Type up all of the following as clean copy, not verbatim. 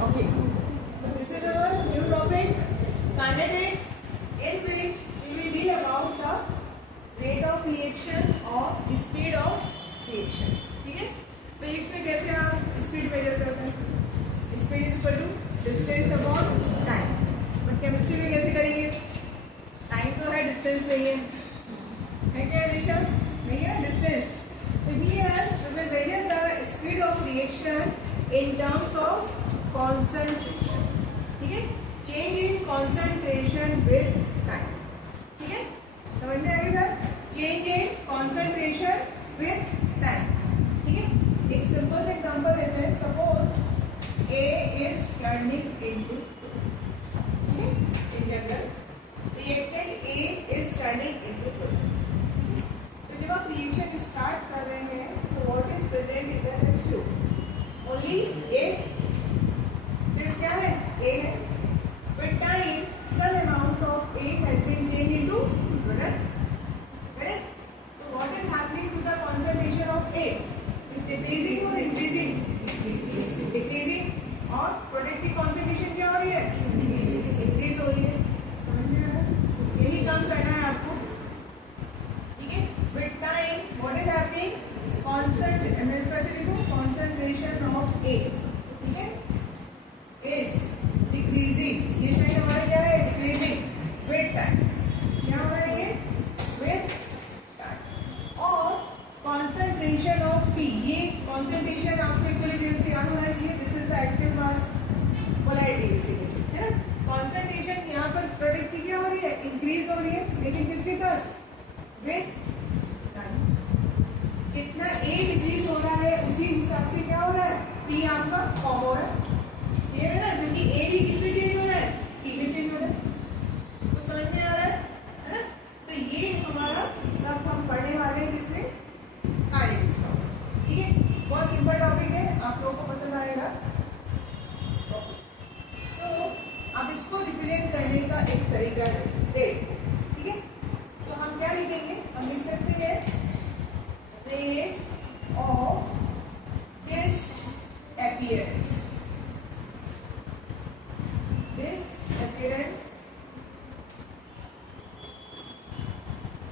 Okay. So this is our new topic, kinetics, in which we will deal about the rate of reaction or speed of reaction. ठीक है? Physics में कैसे आप speed measure करते हैं? Speed is equal to distance upon time. But chemistry में कैसे करेंगे? टाइम तो है, डिस्टेंस नहीं है. क्या ऋषभ? नहीं है distance. So here we will measure the speed of reaction in terms of concentration. ठीक है? Change in concentration with time. ठीक है? समझ में आ गया? Change in concentration with time. ठीक है? एक सिंपल सा एग्जांपल लेते हैं. Suppose A is turning into, ठीक है? In general, reactant A is turning into protein. तो जब आप रिएक्शन स्टार्ट कर रहे हैं तो what is present is the ratio only A. सिर्फ क्या है? ए है. With time some amount of A has been change into product. Correct? तो what is happening to the concentration of A? Is decreasing और increasing? Decreasing. और product की concentration क्या हो रही है? इंक्रीज हो रही है. समझ में आ रहा है? यही काम करना है आपको. With time, what is happening? Concentration of A, ठीक है, is decreasing. ये साइड हमारा क्या है? Decreasing. With time. क्या हो रहा है ये? With time. और concentration of P. ये concentration आपको इक्विलिब्रियम से याद होना चाहिए. This is the active mass polarity basically, है ना? Concentration यहाँ पर प्रोडक्ट की क्या हो रही है? Increase हो रही है. लेकिन किसके साथ? With जितना A डिक्रीज हो रहा है उसी हिसाब से क्या हो रहा है? P आपका कम हो रहा है. ये है ना, क्योंकि A भी किसमें चेंज हो रहा है? P में चेंज हो रहा है. तो समझ में आ रहा है ना? तो ये हमारा सब हम पढ़ने वाले हैं किससे? काइनेटिक्स का. ठीक है? बहुत सिंपल टॉपिक है, आप लोगों को पसंद आएगा. तो अब इसको रिप्रेजेंट करने का एक तरीका है रेट. ठीक है? तो हम क्या लिखेंगे? हम लिख सकते हैं rate of disappearance. Disappearance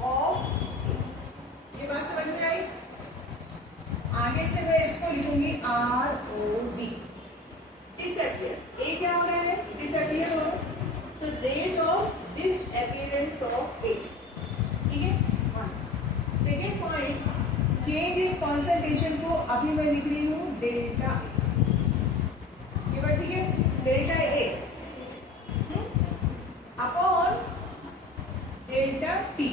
of, ये बात समझ में आई? आगे से मैं इसको लिखूंगी ROD. Disappear. A क्या हो रहा है? Disappear हो रहा है. तो rate of disappearance of A. ठीक है? Second point, change in concentration को अभी मैं लिख रही हूँ डेल्टा ए. ये बात ठीक है? Delta A upon delta T.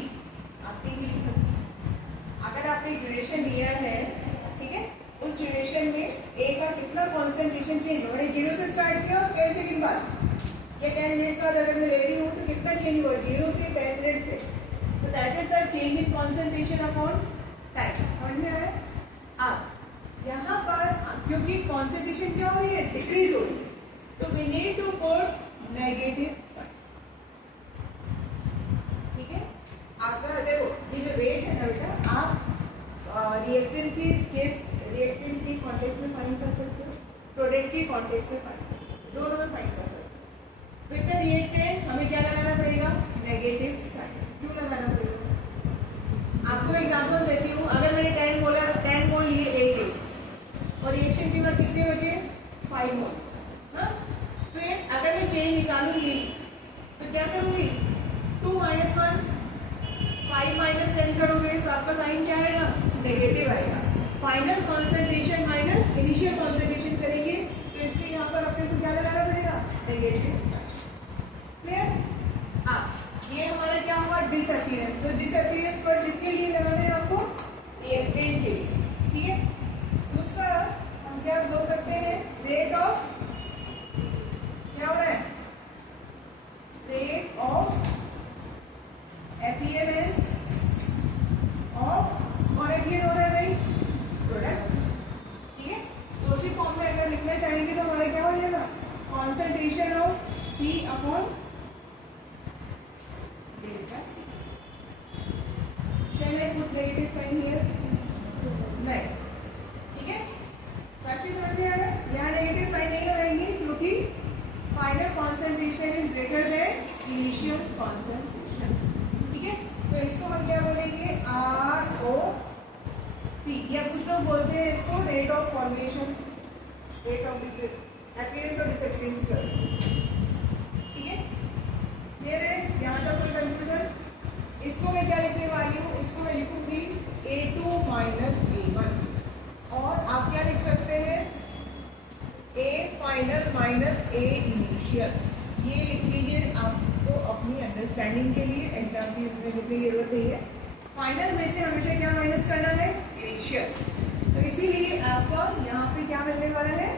आप टी भी लिख सकते हैं. अगर आपने ड्यूरेशन लिया है, ठीक है, उस ड्यूरेशन में ए का कितना कॉन्सेंट्रेशन चेंज हो. मैंने 0 से स्टार्ट किया और 10 सेकेंड बाद या 10 मिनट्स बाद अगर मैं ले रही हूँ तो कितना चेंज हुआ? 0 से 10 मिनट पे. So that is the change in concentration upon time. समझ में आ रहा है? अब यहाँ पर क्योंकि concentration क्या हो रही है? डिक्रीज हो रही है. तो we need to put negative sign. ठीक है? आपका देखो ये जो रेट है ना बेटा, आप रिएक्टेंट की केस, रिएक्टेंट की कॉन्टेक्स्ट में फाइंड कर सकते हो, प्रोडक्ट की कॉन्टेक्स्ट में फाइंड कर सकते हो, दोनों में फाइंड कर सकते हो. विद द रिएक्टेंट हमें क्या लगाना पड़ेगा? Negative sign. क्यों लगाना पड़ेगा? आपको एग्जांपल देती हूँ. अगर मैंने 10 मोल लिए A और रिएक्शन की बात कितने बचे? 5 मोल. हाँ, फिर अगर मैं चेंज निकालूंगी तो क्या करूंगी? 2 - 1 5 - 10 करोगे तो आपका साइन क्या आएगा? नेगेटिव आएगा. Final concentration minus initial concentration करेंगे तो इसलिए यहाँ पर अपने को क्या लगाना पड़ेगा? नेगेटिव. क्लियर? ये हमारा क्या हुआ? डिसअपीयरेंस. तो डिसअपीयरेंस पर किसके लिए लगाना है आपको? रिएक्टेंट के लिए. ठीक है? दूसरा हम क्या बोल सकते हैं? रेट ऑफ, क्या हो रहा है? रेट ऑफ अपीयरेंस ऑफ, और अपीयर हो रहा है भाई प्रोडक्ट. ठीक है? तो उसी फॉर्म में अगर लिखना चाहेंगे तो हमारा क्या हो जाएगा? Concentration of P upon delta. Shall I put negative sign here? नहीं. ठीक है? सब चीज समझ में आ रहा है? यहाँ नेगेटिव साइन नहीं लगाएंगे क्योंकि रिएक्शन कॉन्सेंट्रेशन, ठीक है। तो इसको हम क्या बोलेंगे, ROP, या कुछ लोग बोलते हैं इसको rate of formation, rate of appearance और डिसअपीयरेंस, ठीक है। ये रे यहाँ तक कोई कंफ्यूजन? इसको मैं क्या लिखने वाली हूँ, इसको मैं लिखूंगी A2 माइनस A1, और आप क्या लिख सकते हैं, A final minus A initial, ये लिख लीजिए आपको अपनी अंडरस्टैंडिंग के लिए, एग्जाम की में लिखने की जरूरत नहीं है। फाइनल में से हमेशा क्या माइनस करना है, इनिशियल, तो इसीलिए आपका यहाँ पे क्या मिलने वाला है,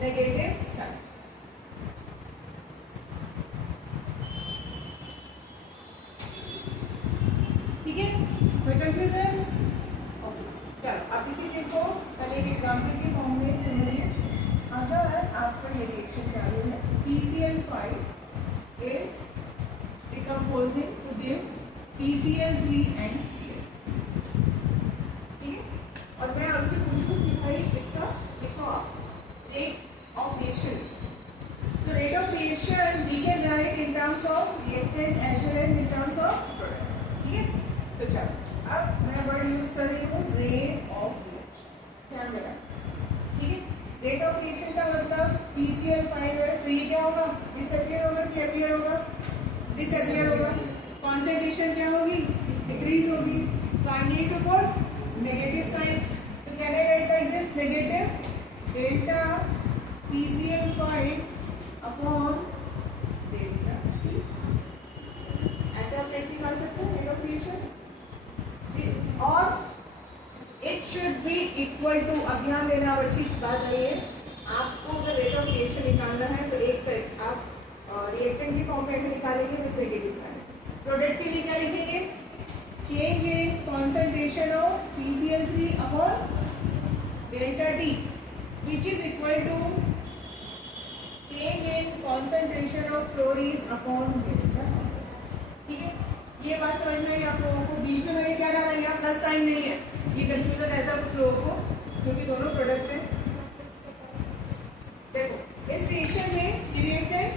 नेगेटिव साइन, ठीक है। कोई कंफ्यूजन? चलो आप इसी चीज को पहले एक एग्जाम्पल के फॉर्म में समझिए। अगर आपका ये रिएक्शन चालू है, PCl5 is decomposing to give PCl3 and Cl, ठीक है। और मैं आपसे पूछूं कि भाई इसका लिखो आप रेट ऑफ रिएक्शन, तो rate of reaction we can write in terms of reactant as well as in terms of product, ठीक है। तो चलो अब मैं वर्ड यूज कर रही हूँ रेट ऑफ रिएक्शन, ध्यान देना, ठीक है। रेट ऑफ रिएक्शन का मतलब PCl5 है, तो ये क्या होगा, डिसअपियर होगा कि अपीयर होगा, डिसअपियर होगा, कॉन्सेंट्रेशन क्या होगी, डिक्रीज होगी, तो I need to put negative sign, तो can I write like this, negative delta PCl5 upon delta T, ऐसे आप रेट निकाल सकते हैं रेट ऑफ रिएक्शन, और it should be equal to, अब ध्यान देना अच्छी बात नहीं है, आपको अगर रेट ऑफ रिएक्शन निकालना है तो एक आप रिएक्टेंट की फॉर्म में ऐसे निकालेंगे विद नेगेटिव साइन, प्रोडक्ट के लिए क्या लिखेंगे, change in concentration of PCl3 upon delta T which is equal to change in concentration of chlorine upon delta, ठीक है। ये बात समझ में आई आप लोगों को? बीच में मैंने क्या डाला, यहाँ प्लस साइन नहीं है, ये कंफ्यूजन रहता है कुछ लोगों को, क्योंकि दोनों प्रोडक्ट हैं। देखो इस रिएक्शन में reactant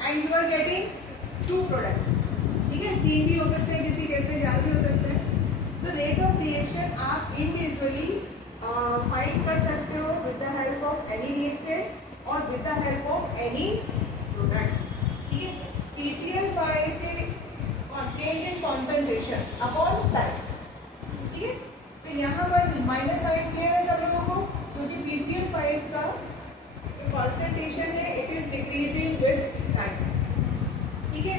and you are getting two products, ठीक है, तीन भी हो सकते हैं, किसी केस में चार भी हो सकते हैं। तो रेट ऑफ रिएक्शन आप इंडिविजुअली फाइंड कर सकते हो with the help of any reactant और with the help of any product, ठीक है। PCl5 के change in concentration upon time, ठीक है। तो यहाँ पर माइनस साइन क्लियर है सब लोगों को, क्योंकि PCl5 का जो कॉन्सेंट्रेशन है it is decreasing with time, ठीक है।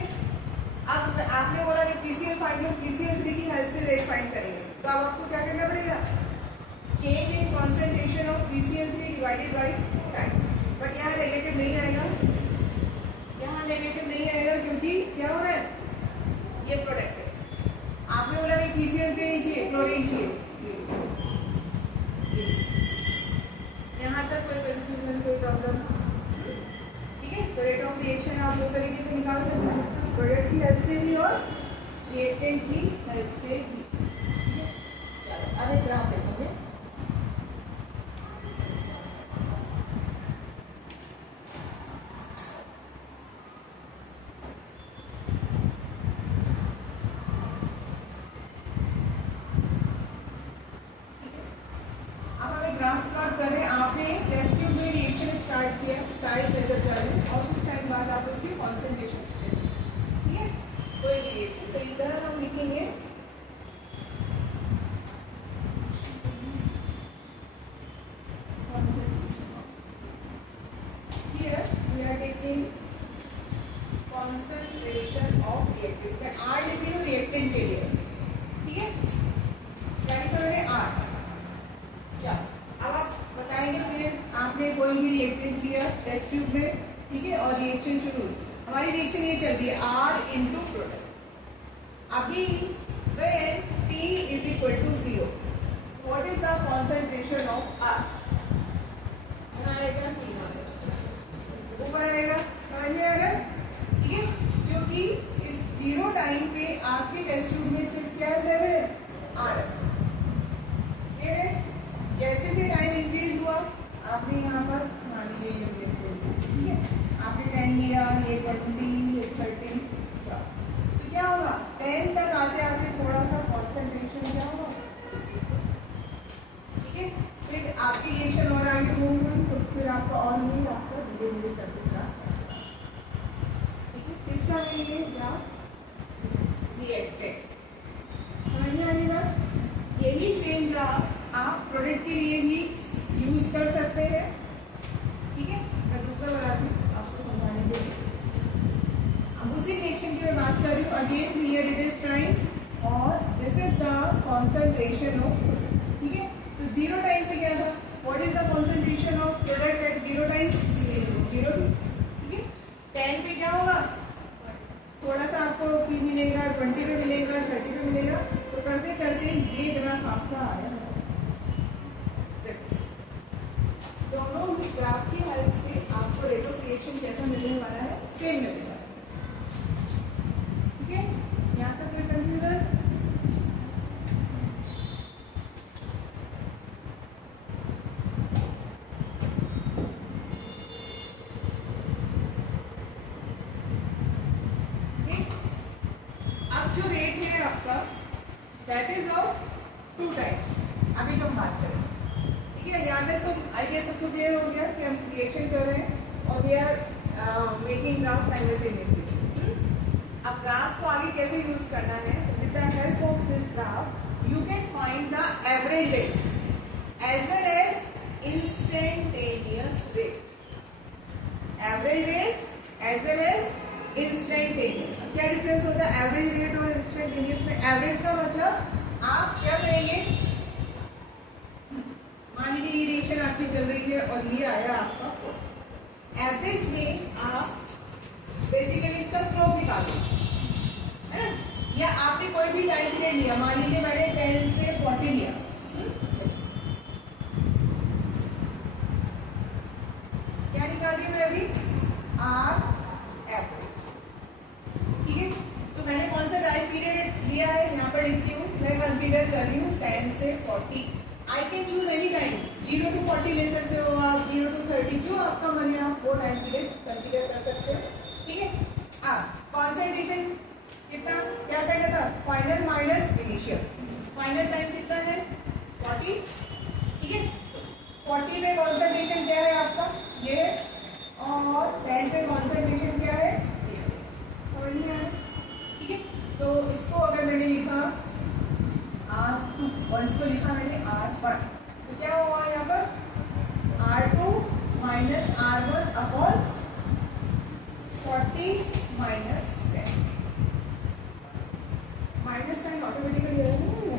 अब आपने बोला कि PCl5 में PCl3 की हेल्प से रेट फाइंड करेंगे, तो अब आपको क्या करना पड़ेगा, change in concentration of PCl3 divided by time, but यहाँ नेगेटिव नहीं आएगा, यहाँ नेगेटिव नहीं आएगा, क्योंकि क्या हो रहा है, ये प्रोडक्ट है, आपने बोला नहीं PCl3 नहीं चाहिए, क्लोरीन चाहिए, यहाँ तक कोई कंफ्यूजन, कोई प्रॉब्लम, ठीक है। तो रेट ऑफ रिएक्शन आप दो तरीके से निकाल सकते हैं, प्रोडक्ट की हेल्प से भी और रिएक्टेंट की हेल्प से भी, ठीक है। चलो अब एक ग्राफ देखेंगे, ग्राफ प्लॉट कर रहे हैं। आपने टेस्ट ट्यूब में रिएक्शन स्टार्ट किया, टाइल सेटअप चालू, और कुछ टाइम बाद आप उसकी कॉन्सेंट्रेशन, ठीक है, कोई रिएक्शन, तो इधर हम लिखेंगे here we are taking concentration of reactant, मैं R लिख रही हूँ रिएक्टेंट के लिए, ठीक है, क्या लिखा मैंने R, क्या अब आप बताएंगे, फिर आपने कोई भी रिएक्टेंट लिया टेस्ट ट्यूब में, ठीक है, और रिएक्शन शुरू, हमारी रिएक्शन ये चल रही है R इंटू प्रोडक्ट, अभी when T is equal to 0, what is the concentration of R, आएगा ऊपर आएगा, समझ में आएगा, ठीक है, क्योंकि इस जीरो टाइम पे आपके टेस्ट ट्यूब में सिर्फ क्या लेवल है, R है, जैसे से टाइम इंक्रीज हुआ आपने यहाँ पर मान लीजिए, ठीक है, आपने 10 लिया, ये 20, ये 30, करके ग्राफ, ठीक है। किसका है ये ग्राफ? रिएक्टेड। समझ में आएगी बात? यही सेम ग्राफ आप प्रोडक्ट के लिए भी यूज कर सकते हैं, ठीक है। मैं दूसरा बनाती हूँ आपको समझाने के लिए। अब उसी रिएक्शन की मैं बात कर रही हूँ। Again here it is time और this is the concentration of product, ठीक है। तो जीरो टाइम पे क्या था? What is the concentration of product at zero time? Zero, ठीक है। 10 पे क्या होगा? थोड़ा सा आपको P मिलेगा, 20 पे मिलेगा, 30 पे मिलेगा। तो करते करते ये ग्राफ आपका आया। दोनों ग्राफ की हेल्प से आपको रेट ऑफ रिएक्शन कैसा मिलने वाला है? सेम मिलने वाला है, ठीक है। यहाँ तक कोई कंफ्यूजन? अब जो रेट है आपका that is of two types. अभी हम बात करें, ठीक है। यहाँ तक तो आई गेस सबको क्लियर हो गया कि हम क्रिएशन कर रहे हैं और we are making graph simultaneously. अब ग्राफ को आगे कैसे यूज करना है? With the help of this graph you can find the average rate as well as instantaneous rate. Average rate as well as instantaneous. क्या डिफरेंस होता है average rate और इंस्टेंटेनियस में? एवरेज का मतलब आप क्या करेंगे, मान लीजिए ये रिएक्शन आपकी चल रही है और ये आया आपका एवरेज में आप बेसिकली इसका स्लोप निकालो, है ना। या आपने कोई भी टाइम पीरियड लिया, मान लीजिए मैंने 10 से 40 लिया, क्या निकाल रही हूँ मैं अभी? आर एवरेज, ठीक है। तो मैंने कौन सा टाइम पीरियड लिया है यहाँ पर लिखती हूँ, मैं कंसीडर कर रही हूँ 10 से 40। I can choose any time, 0 to 40 ले सकते हो आप, 0 to 30, जो आपका मन है आप वो टाइम पीरियड कंसीडर कर सकते हो, ठीक है। अब कॉन्सेंट्रेशन कितना क्या करना था? Final minus initial. Final time कितना है? 40, ठीक है। 40 में कॉन्सेंट्रेशन क्या है आपका? ये है। और 10 पे कॉन्सेंट्रेशन क्या है? समझ में आया, ठीक है। तो इसको अगर मैंने लिखा R2 और इसको लिखा मैंने R1, तो क्या हुआ यहाँ पर? R2 minus R1 upon 40 minus 10। Minus sign automatically रहेगा,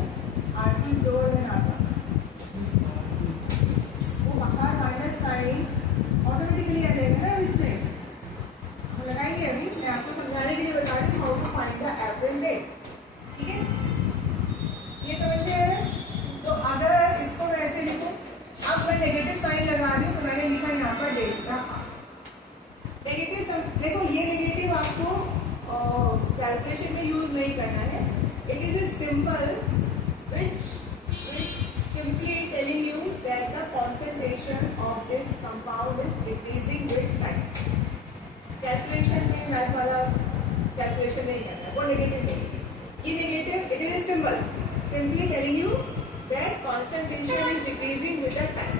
R2 is lower than R1, वो बाहर माइनस साइन ऑटोमेटिकली आ जाएगा ना इसमें। हम लगाएंगे अभी, मैं आपको समझाने के लिए बता रही हूँ how to find the average rate, ठीक है। ये समझ में आया? तो अगर इसको मैं ऐसे लिखूं, अब मैं नेगेटिव साइन लगा रही हूँ तो मैंने लिखा यहाँ पर डेल्टा। नेगेटिव देखो, ये नेगेटिव आपको कैलकुलेशन में यूज नहीं करना है। It is a symbol which simply telling you that the concentration of this compound is decreasing with time. Calculation में मैथ वाला कैलकुलेशन नहीं करना है, वो नेगेटिव नहीं। ये negative it is a symbol simply telling you that concentration is decreasing with the time.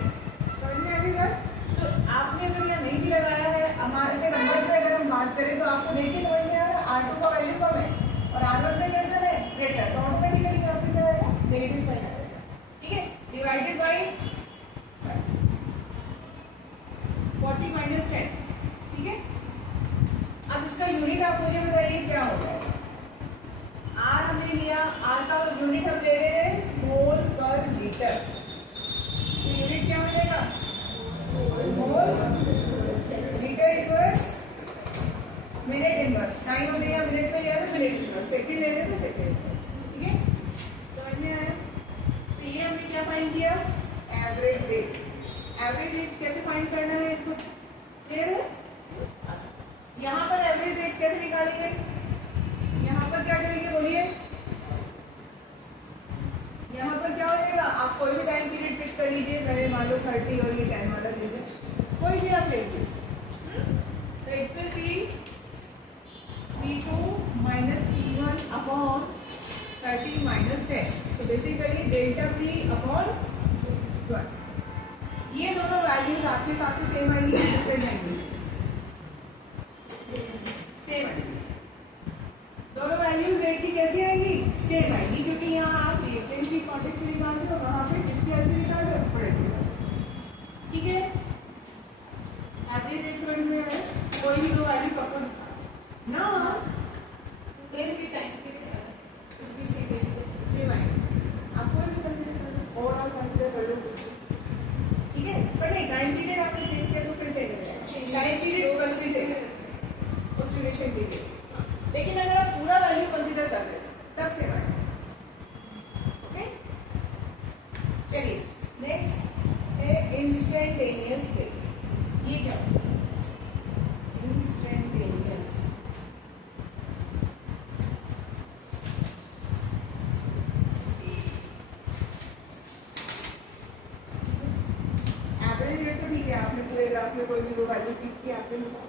समझ में आएगी बात? तो आपने अगर यहाँ नहीं भी लगाया है, हमारे से नंबर्स में अगर हम बात करें तो आपको देखिए समझ में आ रहा है R2 का वैल्यू कम है और R1 का कैसा है? ग्रेटर, तो ऑटोमेटिकली यहाँ पे क्या आएगा? नेगेटिव साइन आएगा, ठीक है। डिवाइडेड बाई 40 माइनस 10, ठीक है। अब इसका यूनिट आप मुझे बताइए क्या होगा? R हमने लिया, R का यूनिट हम ले रहे हैं मोल पर लीटर, तो यूनिट क्या मिलेगा? Mole litre equal minute inverse. Time हमने यहाँ मिनट में लिया तो मिनट इनवर्स, सेकंड ले रहे हैं तो सेकंड, ठीक है। समझ में आया? तो ये हमने क्या फाइंड किया? Average rate. एवरेज रेट कैसे फाइंड करना है इसको क्लियर है? यहाँ पर एवरेज रेट कैसे निकालेंगे? यहाँ पर क्या करेंगे बोलिए? यहाँ पर क्या हो जाएगा? आप कोई भी टाइम पीरियड पिक कर लीजिए, मैंने मान लो 30 और ये 10 वाला लीजिए, कोई भी आप लीजिए। तो it will be P2 minus P1 upon 30 minus 10, तो बेसिकली डेल्टा P अपॉन 1। ये दोनों वैल्यूज आपके हिसाब से सेम आएंगी, डिफरेंट आएंगी, रेट की कैसी आएगी, सेम आएगी, क्योंकि यहाँ आप रिएक्टेंट की क्वांटिटी निकाल रहे हो, वहाँ पे किसकी वैल्यू निकाल रहे हो, प्रोडक्ट। ठीक है, एवरेज रेट समझ में आया, कोई भी दो वैल्यू पकड़ ना सेम आएगी, आपको ओवरऑल कंसिडर कर लो। ठीक है, पर नहीं टाइम पीरियड आपने चेंज किया तो फिर चेंज हो जाएगा, टाइम पीरियड बस भी चेंज उस रिलेशन के लिए, लेकिन अगर आप पूरा वैल्यू कंसीडर कर रहे हैं तब से आएगा। ओके, चलिए नेक्स्ट है इंस्टेंटेनियस रेट। ये क्या है, इंस्टेंटेनियस, एवरेज रेट तो ठीक है, आपने पूरे ग्राफ में कोई भी दो वैल्यू पिक की आपने निकाला।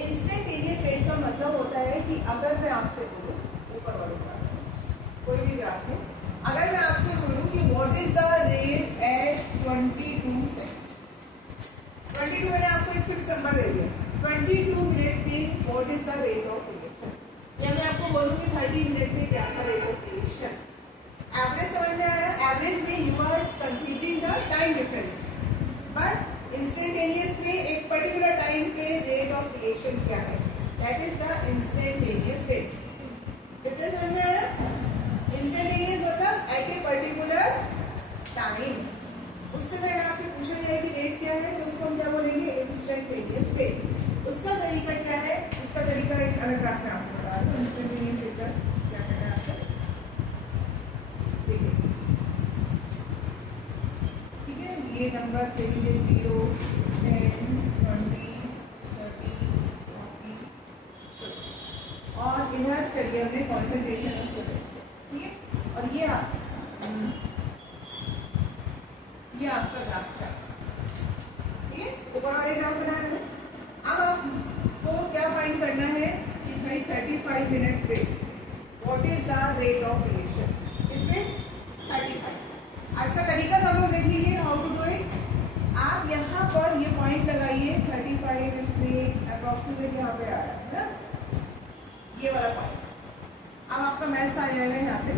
इंस्टेंटेनियस रेट का मतलब होता है कि अगर मैं आपसे बोलूं, ऊपर वाले ग्राफ कोई भी ग्राफ में अगर मैं आपसे बोलूं कि what is the rate at 22 second, 22 मैंने आपको एक फिक्स नंबर दे दिया, 22 मिनट में what is the rate of reaction, या मैं आपको बोलूं कि 30 मिनट में क्या था रेट ऑफ रिएक्शन। एवरेज समझ में आया, एवरेज में you are considering the time difference, but instantaneous में एक पर्टिकुलर टाइम पे रेट ऑफ रिएक्शन क्या है, that is the instantaneous rate. कितना समझ में आया, इंस्टेंटेनियस मतलब एट ए पर्टिकुलर टाइम, उससे पहले आपसे पूछा जाए कि रेट क्या है तो उसको हम क्या बोलेंगे, इंस्टेंटेनियस रेट। उसका तरीका क्या है, उसका तरीका एक अलग ग्राफ में आपको बता रहा हूँ। इंस्टेंटेनियस रेट का क्या करना है आपको, देखिए ये नंबर देंगे 0, 10, 20, 30, 40 और इधर चलिए हमने कॉन्सेंट्रेशन ऑफ प्रोडक्ट, ठीक है, और ये आपका ग्राफ है, ठीक है, ऊपर वाले ग्राफ बना रहे हैं। अब आपको क्या फाइंड करना है कि भाई 35 मिनट पे what is the rate of reaction, इसमें 35। आज का तरीका सब लोग देख लीजिए हाउ टू डू इट। आप यहाँ पर ये पॉइंट लगाइए 35, इसमें अप्रोक्सीमेट यहाँ पे आ रहा है ना, ये वाला पॉइंट। अब आपका मैथ्स आ जाएगा, यहाँ पे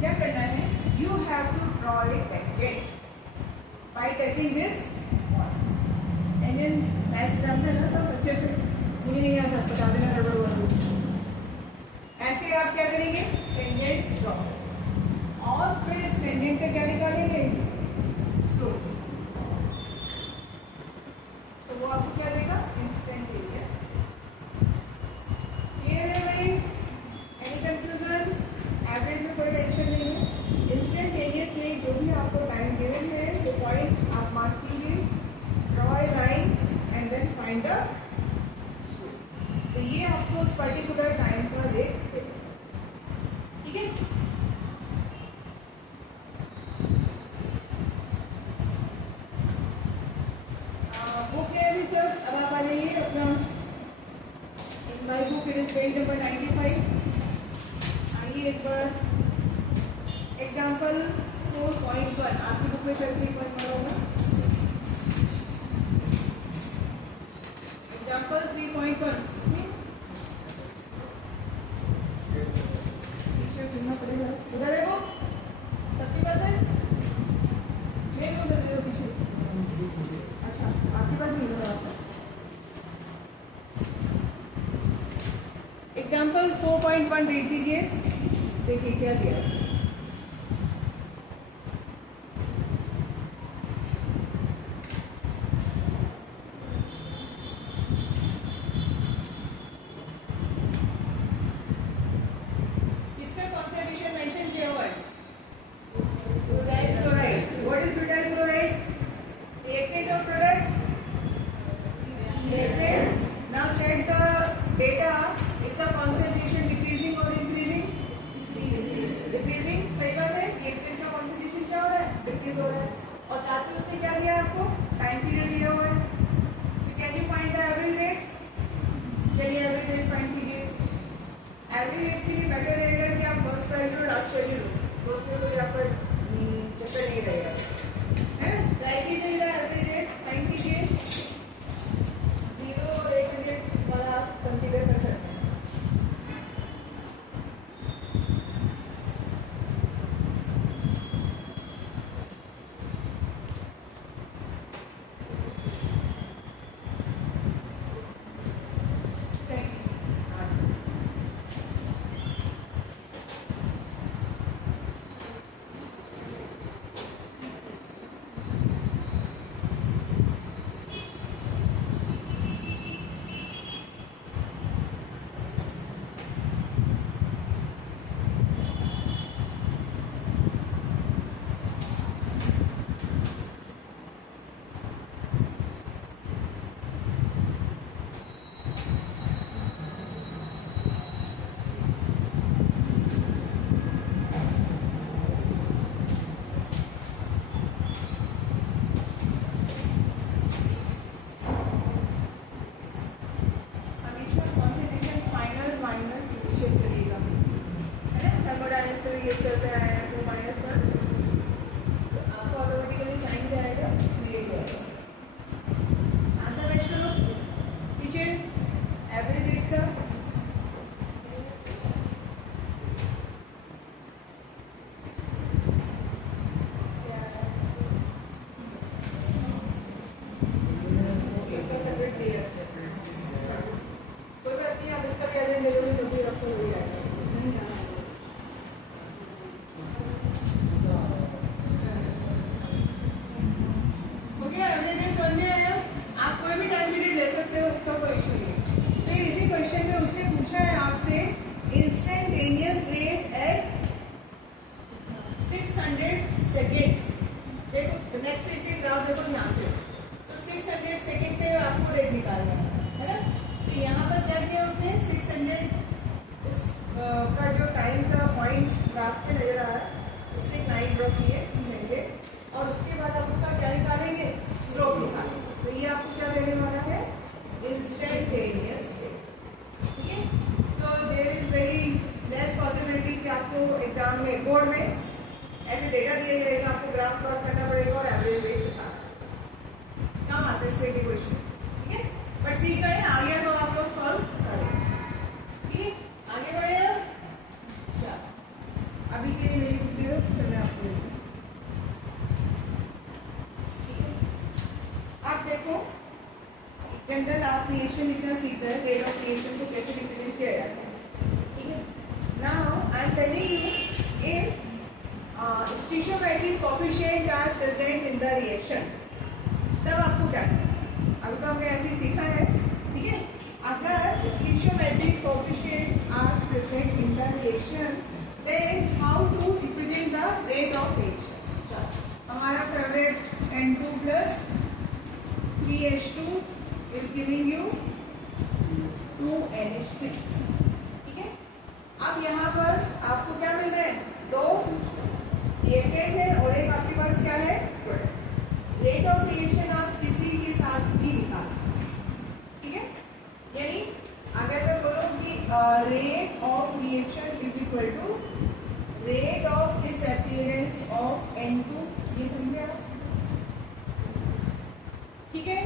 क्या करना है, you have to draw a tangent by touching this point. And then maths जानते हैं ना सब अच्छे से, मुझे नहीं आता, बता देना गड़बड़ हुआ। ऐसे आप क्या करेंगे, टेंजेंट ड्रॉ, और फिर इस टेंजेंट का क्या निकालेंगे, स्लोप, तो वो आपको क्या देगा, इंस्टेंटेनियस। क्लियर है भाई, एनी कंफ्यूजन? एवरेज में कोई टेंशन नहीं है, इंस्टेंटेनियस में जो भी आपको टाइम गिवन है वो पॉइंट आप मार्क कीजिए, draw a line and then find the slope. तो ये आपको उस पर्टिकुलर टाइम का रेट देगा, ठीक है। My book it is page number 95। आइए एक बार एग्जाम्पल 4.1 आपकी बुक में चलती है, होगा एग्जाम्पल 3.1, पीछे फिरना पड़ेगा, उधर है वो सबकी बात है, मेरे को दे दो पीछे, अच्छा आपके पास नहीं होगा आपका। एग्जाम्पल 4.1 रीड कीजिए, देखिए क्या दिया है। किसका कॉन्सेंट्रेशन मेंशन किया हुआ है, butyl chloride. What is butyl chloride, reactant और product, reactant. Now check the data, is the concentration decreasing or increasing? आपको रेट निकालना है ना। तो यहाँ पर क्या किया उसने 600 उस का जो टाइम का पॉइंट ग्राफ पे नजर आ रहा है उससे एक लाइन ड्रॉ किए लेंगे और उसके बाद आप उसका क्या निकालेंगे, स्लोप निकालेंगे। तो ये आपको क्या देने वाला है, इंस्टेंटेनियस रेट। ठीक है, तो there is very less possibility कि आपको एग्जाम में बोर्ड में ऐसे डेटा दिया जाएगा, आपको ग्राफ प्लॉट करना पड़ेगा और एवरेज रेट निकालना। कम आते हैं इस तरह के क्वेश्चन। ठीक है, बट सीख गए, आगे तो आप लोग सॉल्व करेंगे। ठीक है, आगे बढ़े अब। चलो अभी के लिए मेरी वीडियो फिर मैं आपको आप देखो जनरल आप क्रिएशन लिखना सीख गए, रेट ऑफ क्रिएशन को कैसे रिप्रेजेंट किया जाता है। ठीक है, now I am telling you if stoichiometric coefficient are present in the reaction, तब आपको क्या करना है। अभी तो हमने ऐसे ही सीखा है। ठीक है, अगर stoichiometric coefficient are present in the reaction then how to represent the rate of reaction. हमारा favourite N2 plus 3H2 is giving you 2NH3। ठीक है, अब यहाँ पर आपको क्या मिल रहा है, दो रिएक्टेंट है और एक आपके पास क्या है, रेट ऑफ रिएक्शन आप किसी के साथ भी निकाल। ठीक है, यानी अगर मैं बोलूँ कि rate of reaction is equal to rate of disappearance of N2, ये समझे आप। ठीक है,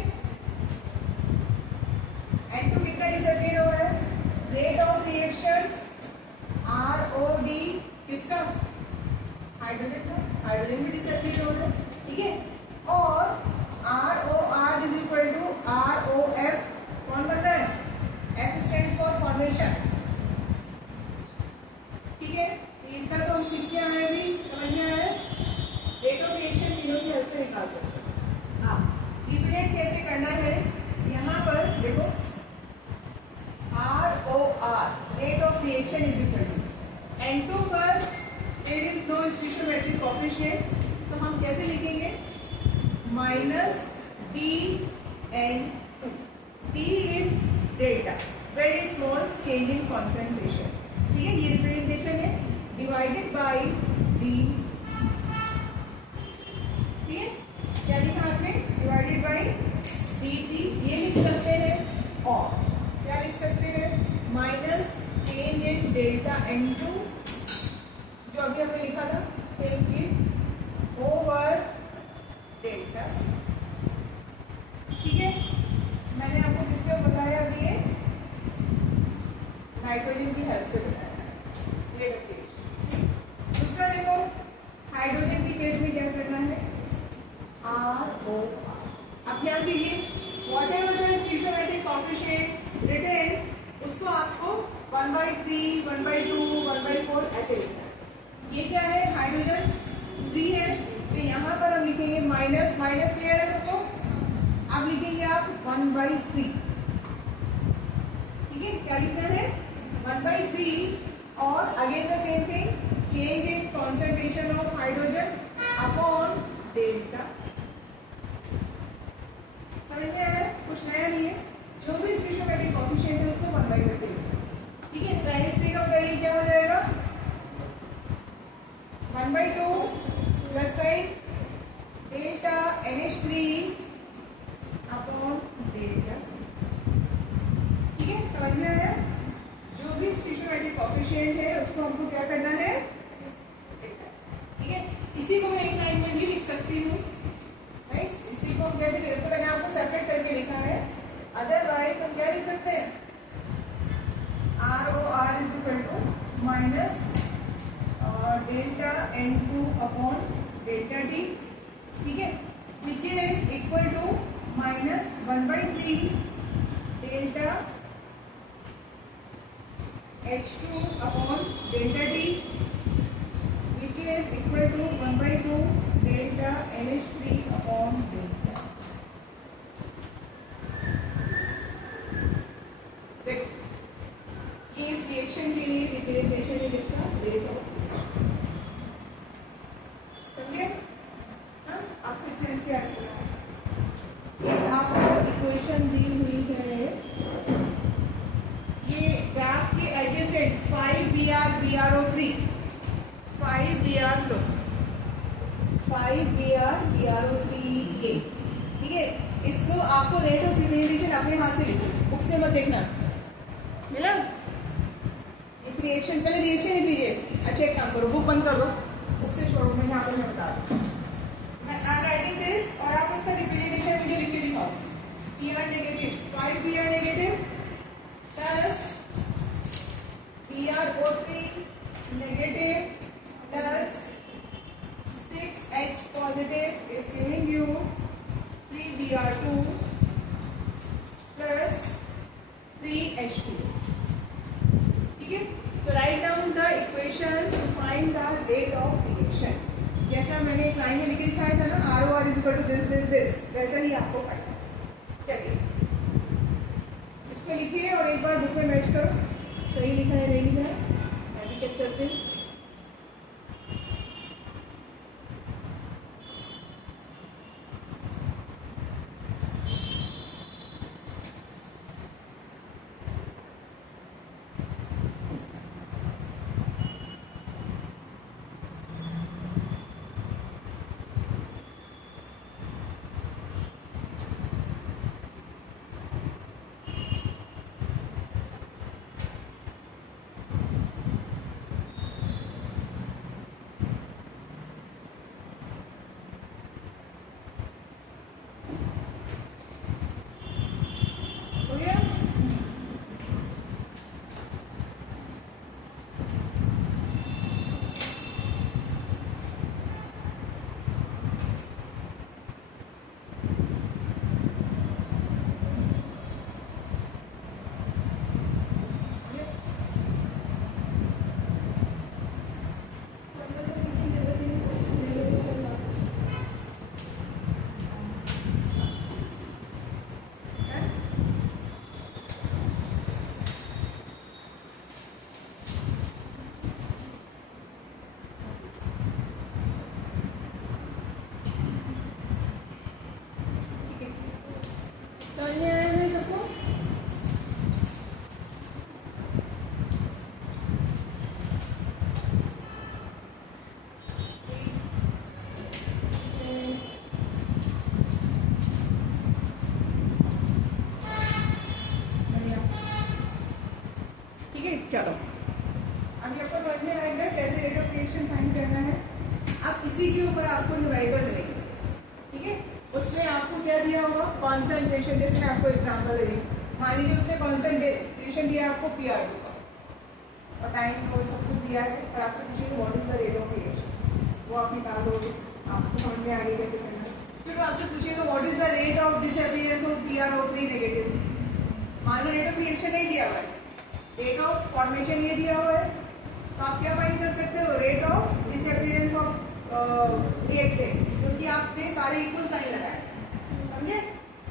N2 कितना डिसअपीयर हो रहा है, रेट ऑफ रिएक्शन ROD किसका, हाइड्रोजन का, हाइड्रोजन भी डिसअपीयर हो रहा है। ठीक है, और ROR is equal to ROF, कौन बन रहा है, F स्टैंड फॉर फॉर्मेशन। ठीक है, इतना तो हम सीख के आए, भी समझ में आया। रेट ऑफ रिएक्शन तीनों की हेल्प से निकाल सकते हैं। हाँ, रिप्रेजेंट कैसे करना है, यहाँ पर देखो ROR rate of reaction is equal to N2 पर there is no stoichiometric coefficient, तो हम कैसे लिखेंगे, minus DN2। D is delta, very small change in concentration. ठीक है, ये रिप्रेजेंटेशन है, डिवाइडेड बाई D। ठीक है, क्या लिखा आपने, डिवाइडेड बाई dt, ये लिख सकते हैं, और क्या लिख सकते हैं, minus change in delta N2 जो अभी हमने लिखा था सेम चीज ओवर डेल्टा। ठीक है, मैंने आपको किसका बताया, अभी ये नाइट्रोजन की हेल्प से बताया। दूसरा देखो, हाइड्रोजन के केस में क्या करना है, ROR। अब क्या कीजिए, whatever the stoichiometric coefficient written, उसको आपको 1/3, 1/2, 1/4 ऐसे लिखना है। ये क्या है, हाइड्रोजन 3 है, तो यहाँ पर हम लिखेंगे माइनस, माइनस क्लियर है सबको, अब लिखेंगे आप 1/3। ठीक है, क्या लिखना है, 1/3 और again the same thing, change in concentration of hydrogen upon delta. समझ में आया, कुछ नया नहीं है, जो भी स्टीशियोमेट्रिक कोएफिशिएंट है उसको 1/3। ठीक है, तो NH3 का वैल्यू क्या हो जाएगा, 1/2 plus sine delta NH3 upon delta. ठीक है, समझ में आया, जो भी स्टीशियोमेट्रिक कोएफिशिएंट है उसको हमको क्या करना है। ठीक है, इसी को मैं एक लाइन में भी लिख सकती हूँ, राइट, इसी को कैसे लिखते, तो मैंने आपको सेपरेट करके लिखा है, अदरवाइज हम क्या लिख सकते हैं, ROR is equal to minus delta N2 upon delta D। ठीक है, which is equal to minus 1/3 delta H2 upon delta D, which is equal to 1/2 delta NH3 upon delta। देखो, ये इस रिएक्शन के लिए रिप्रेजेंटेशन है इसका रेट ऑफ, समझे। हाँ, आप फिर से ऐसे आपको इक्वेशन इक्वेशन दी हुई है, ये ग्राफ के एडजेसेंट 5BR BRO3, 5BR लो, 5BR BRO3 ये, ठीक है। इसको आपको रेट ऑफ रिवेरिएशन अपने हाथ से लिखो, बुक से मत देखना, मिला। इस रिएक्शन, पहले रिएक्शन लिख लीजिए। अच्छा एक काम करो, बुक बंद कर दो, बुक से छोड़ो, मैं यहाँ पर मैं बता दूँ, मैं आई एम राइटिंग दिस और आप इसका रिप्रेजेंटेशन मुझे लिख के दिखाओ। PR negative, 5BR negative plus BRO3 negative plus 6H positive is giving you 3BR2 plus 3H2. ठीक है, so write down the equation to find the rate of reaction. जैसा मैंने एक लाइन में लिख के दिखाया था ना, ROR is equal to this, वैसा ही आपको पढ़ना। चलिए इसको लिखिए और एक बार बुक में मैच करो, सही लिखा है नहीं लिखा है, मैं भी चेक करते हैं। चलो अभी आपको समझ में आएगा कैसे रेट ऑफ रिएक्शन फाइंड करना है। अब इसी के ऊपर आपको न्यूमेरिकल मिलेंगे, ठीक है। उसमें आपको क्या दिया होगा, कॉन्सेंट्रेशन, जैसे मैं आपको एग्जांपल दे रही हूँ, मान लीजिए उसने कॉन्सेंट्रेशन दिया आपको PR2 का और टाइम को सब कुछ दिया है, और आपसे पूछिए what is the rate of reaction, वो आप निकाल दोगे, आपको समझ में आ गई कैसे करना है। फिर वो आपसे पूछिएगा what is the rate of disappearance of PRO3 negative, मान लो रेट ऑफ रिएक्शन नहीं दिया हुआ है, रेट ऑफ फॉर्मेशन ये दिया हुआ है, तो आप क्या फाइंड कर सकते हो, rate of disappearance of reactant, क्योंकि आपने सारे इक्वल साइन लगाए, समझे।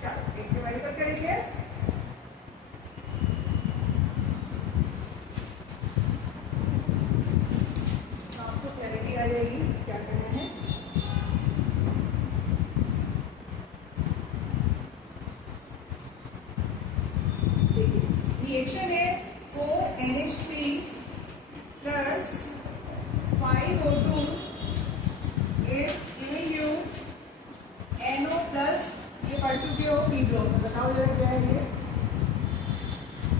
चलो एक वेरीफाई करेंगे, तो आपको क्लैरिटी आ जाएगी क्या करना है। देखिए रिएक्शन है NH3 plus 5O2 is giving you NO plus, ये पढ़ चुके हो P ब्लॉक, बताओ जरा क्या है ये,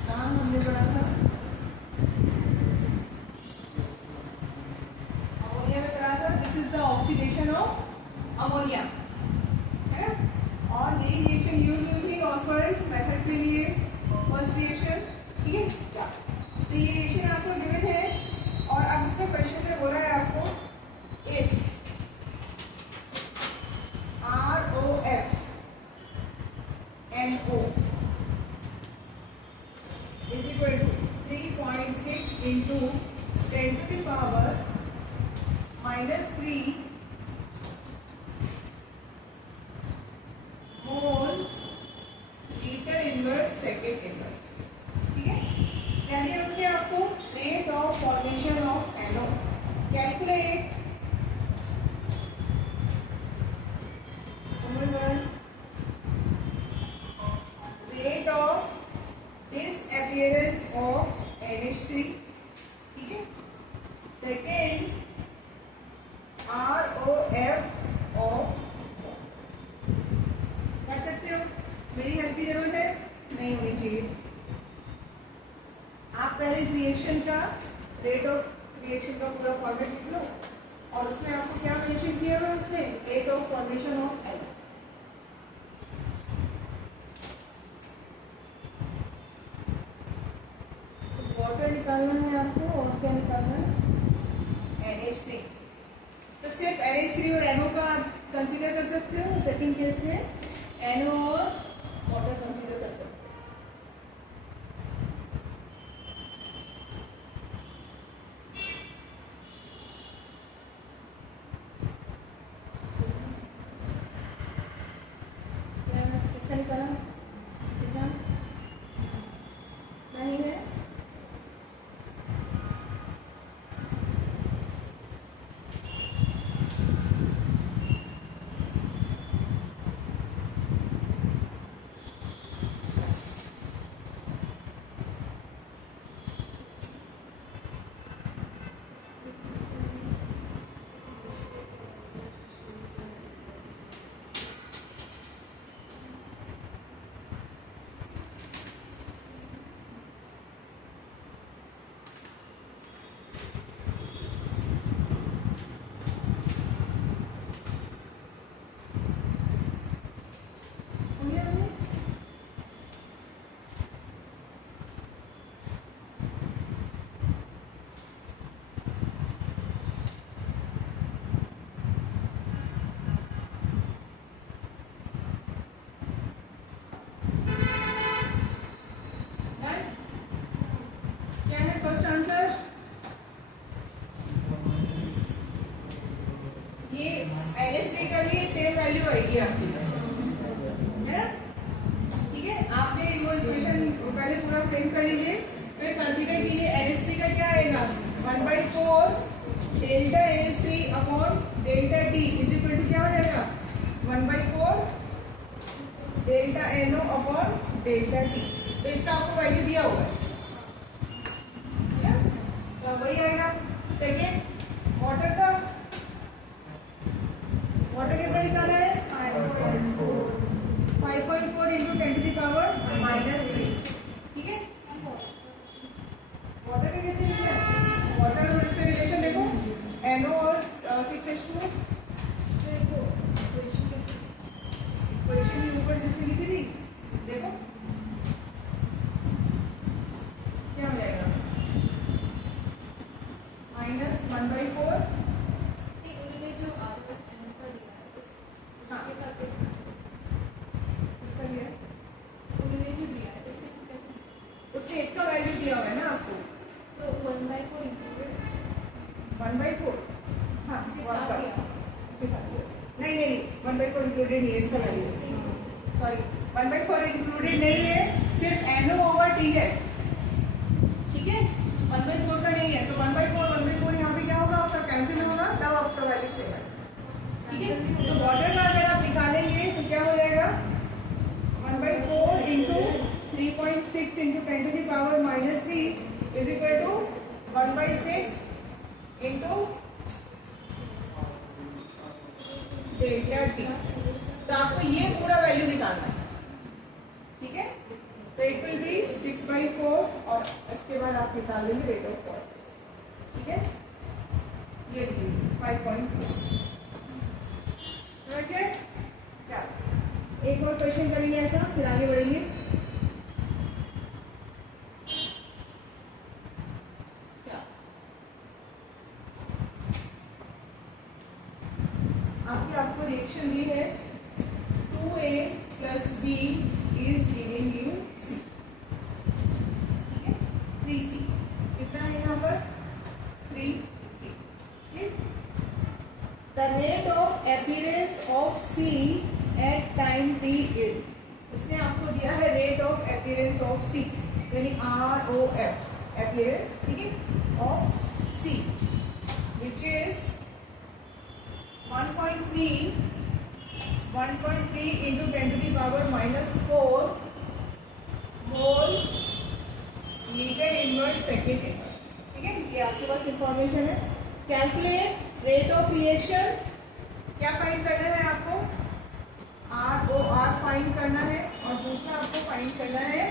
कहाँ हमने पढ़ा था, अमोनिया में पढ़ा था। This is the oxidation of ammonia, है ना। और यही रिएक्शन यूज हुई थी ऑसवाल्ड मेथड के लिए, फर्स्ट रिएक्शन, ठीक है। तो ये रिएक्शन आपको गिवन है, और अब इसको क्वेश्चन में बोला है आपको if ROF NO is equal to 3.6 into 10 to the power -3 mole litre inverse second inverse, ठीक है। यानी उससे आपको rate of formation of NO calculate, appearance of NH3, ठीक है. Second ROF of. कर सकते हो. मेरी हेल्प की जरूरत है नहीं होनी चाहिए. आप पहले इस रिएक्शन का रेट ऑफ रिएक्शन का पूरा फॉर्मेट लिख लो और उसमें आपको क्या मेंशन किया हुआ है उसने rate of formation of L. Water निकालना है आपको और क्या निकालना है NH3. तो सिर्फ NH3 और NO का आप कंसीडर कर सकते हो. सेकंड केस में NO और वाटर कंसीडर कर सकते हो. किसका निकाला कितना नहीं है. NH3 का भी सेम वैल्यू आएगी आपकी, है ना. ठीक है. आपने वो इक्वेशन पहले पूरा फ्रेम कर लीजिए. फिर कंसीडर कीजिए NH3 का क्या आएगा 1/4 delta NH3 upon delta T is equal to क्या हो जाएगा 1/4 delta NO upon delta T. तो इसका आपको वैल्यू दिया हुआ है ना. तो वही आएगा. सेकेंड वाटर का वाटर के ऊपर निकाला है 5.4 इंटू 10⁻⁻3. ठीक है. वाटर के कैसे लिखा है. वाटर और इसका रिलेशन देखो NO और 6H2. इक्वेशन के ऊपर जिसने लिखी थी देखो क्या हो जाएगा -1/4. उसने इसका वैल्यू दिया हुआ है ना आपको. तो 1/4 इंक्लूडेड 1/4. हाँ इसके साथ दिया. इसके साथ दिया. नहीं 1/4 इंक्लूडेड नहीं है इसका वैल्यू. सॉरी 1/4 इंक्लूडेड नहीं है. सिर्फ NO ओवर T है. ठीक है. 1/4 का नहीं है. तो 1/4 यहाँ पे क्या होगा आपका कैंसिल होगा तब आपका वैल्यू चलेगा. ठीक है. तो वाटर का अगर आप निकालेंगे तो क्या हो जाएगा 1/4 into 3.6 into 10⁻⁻3 is equal to 1/6 into delta T. तो आपको ये पूरा वैल्यू निकालना है. ठीक है. तो इट विल बी 6/4 और इसके बाद आप निकाल लेंगे रेट ऑफ फॉल. ठीक है. ये 5.4. चलो एक और क्वेश्चन करेंगे ऐसा फिर आगे बढ़ेंगे. आपको रिएक्शन दी है 2A + B is giving you C. ठीक है. 3C कितना है यहाँ पर 3C. ठीक. The rate of appearance of C at time T is. उसने आपको दिया है rate of appearance of C यानी ROF अपीयरेंस. ठीक है. Of C which is 1.3 into 10⁻⁴ whole second inverse. ठीक है, ये आपके पास इंफॉर्मेशन है। कैलकुलेट रेट ऑफ रिएक्शन, क्या फाइंड करना है आपको? ROR फाइंड करना है, और दूसरा आपको फाइंड करना है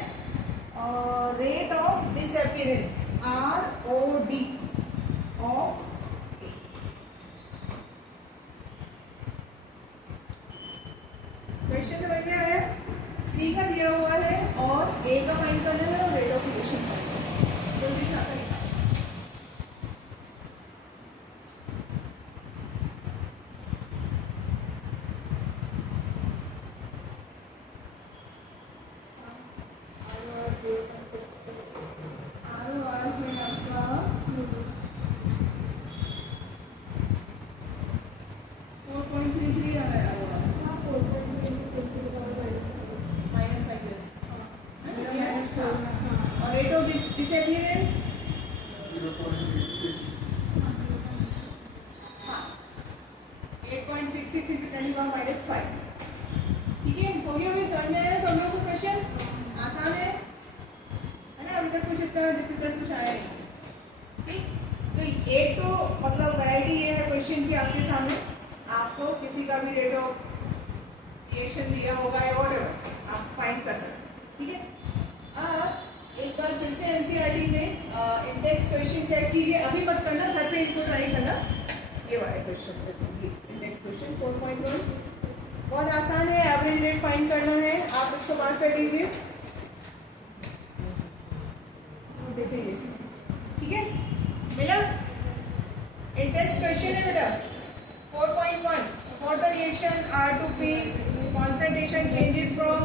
rate of disappearance ROD of A। Question समझ में आया? C का दिया हुआ है और A का फाइंड करना है और रेट ऑफ रिएक्शन फाइंड करना है। जल्दी से आता है। ठीक है, हो गया? भी समझ में आया सब लोगों को? क्वेश्चन आसान है ना? अभी तक कुछ इतना डिफिकल्ट कुछ आया नहीं। ठीक, तो एक तो मतलब वैरायटी ये है क्वेश्चन की आपके सामने, आपको किसी का भी रेट ऑफ रिएक्शन दिया होगा या व्हाटएवर आप फाइंड कर सकते हैं। ठीक है, एक बार फिर से एनसीईआरटी में इंडेक्स क्वेश्चन चेक कीजिए। अभी मत करना, घर पे इनको ट्राई करना। ये वाला क्वेश्चन इंडेक्स क्वेश्चन 4.1 बहुत आसान है। एवरेज रेट फाइंड करना है, आप इसको बात कर लीजिए, देखिए। ठीक है, मिला? इंडेक्स क्वेश्चन है बेटा 4.1 for the reaction R2P concentration changes from,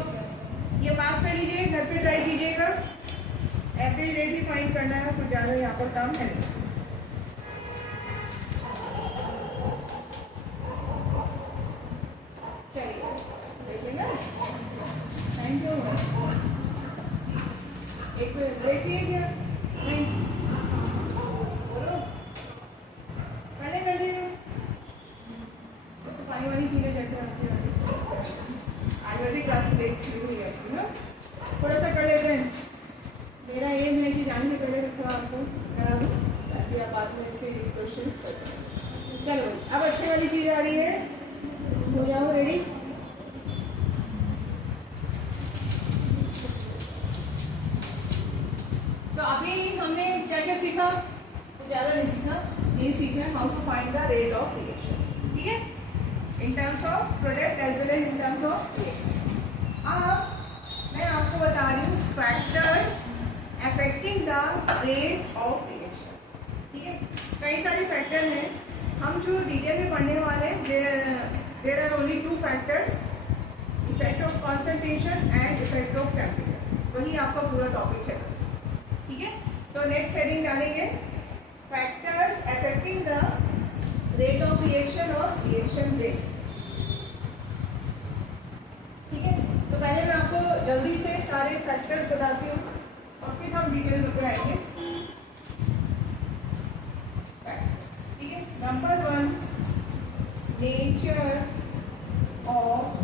ये मार्क कर लीजिए, घर पे ट्राई कीजिएगा। एवरेज रेट ही फाइंड करना है, कुछ ज़्यादा यहाँ पर काम है। चलिए देखिएगा, थैंक यू। एक ब्रेक चाहिए क्या? नहीं, बोलो पहले कर दीजिए। उसको पानी वानी पीने जाते हैं आज वैसे क्लास ब्रेक शुरू हो जाती है ना, थोड़ा सा कर लेते हैं। मेरा एम है कि जाने से पहले थोड़ा आपको करा दूँ ताकि आप बाद में इसके क्वेश्चन कर पाएं। चलो अब अच्छी वाली चीज़ आ रही है, हो जाओ रेडी। तो अभी हमने क्या क्या सीखा? तो ज़्यादा नहीं सीखा, ये सीखा how to find the rate of reaction. ठीक है, in terms of product as well as in terms of reaction. अब मैं आपको बता रही हूँ factors affecting the rate of reaction. ठीक है, कई सारे फैक्टर हैं, हम जो डिटेल में पढ़ने वाले there are only 2 factors, effect of concentration and effect of temperature. वही आपका पूरा टॉपिक है बस। ठीक है, तो नेक्स्ट हेडिंग डालेंगे factors affecting the rate of reaction और रिएक्शन रेट। ठीक है, तो पहले मैं आपको जल्दी से सारे फैक्टर्स बताती हूँ और फिर हम डिटेल में आएंगे। ठीक है, नंबर 1 नेचर ऑफ,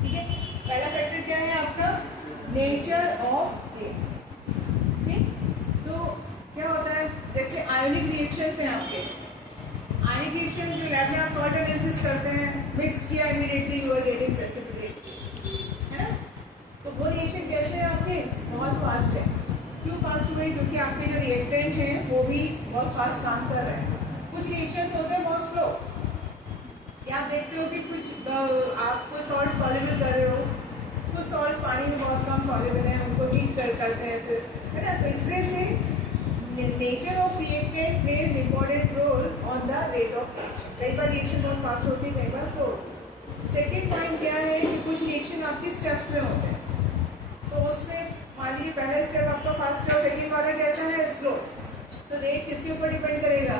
ठीक है, पहला फैक्टर क्या है आपका? Nature of rate. ठीक, तो क्या होता है, जैसे आयोनिक रिएक्शंस हैं आपके, आयोनिक रिएक्शन जो लैब में आप सॉल्ट एनालिसिस करते हैं, मिक्स किया immediately you are getting precipitate, है ना? तो वो रिएक्शन कैसे आपके बहुत फास्ट है। क्यों फास्ट हुए? क्योंकि आपके जो रिएक्टेंट हैं वो भी बहुत फास्ट काम कर रहे हैं। कुछ रिएक्शंस होते हैं बहुत स्लो, या आप देखते हो कि कुछ आप कोई सॉल्ट सॉल्युबल कर रहे हो, कुछ सॉल्ट पानी में बहुत कम सॉल्युबल है, उनको हीट करते हैं फिर, है ना? तो इस तरह से nature of reactant pledge important roll on the rate of reaction. कई बार रिएक्शन बहुत फास्ट होती है, कई बार स्लो होती है। सेकेंड पॉइंट क्या है कि कुछ रिएक्शन आपकी स्टेप्स में होते हैं, तो उसमें मान लीजिए पहला स्टेप आपका फास्ट है और सेकेंड वाला कैसा है? स्लो। तो रेट किसके ऊपर डिपेंड करेगा?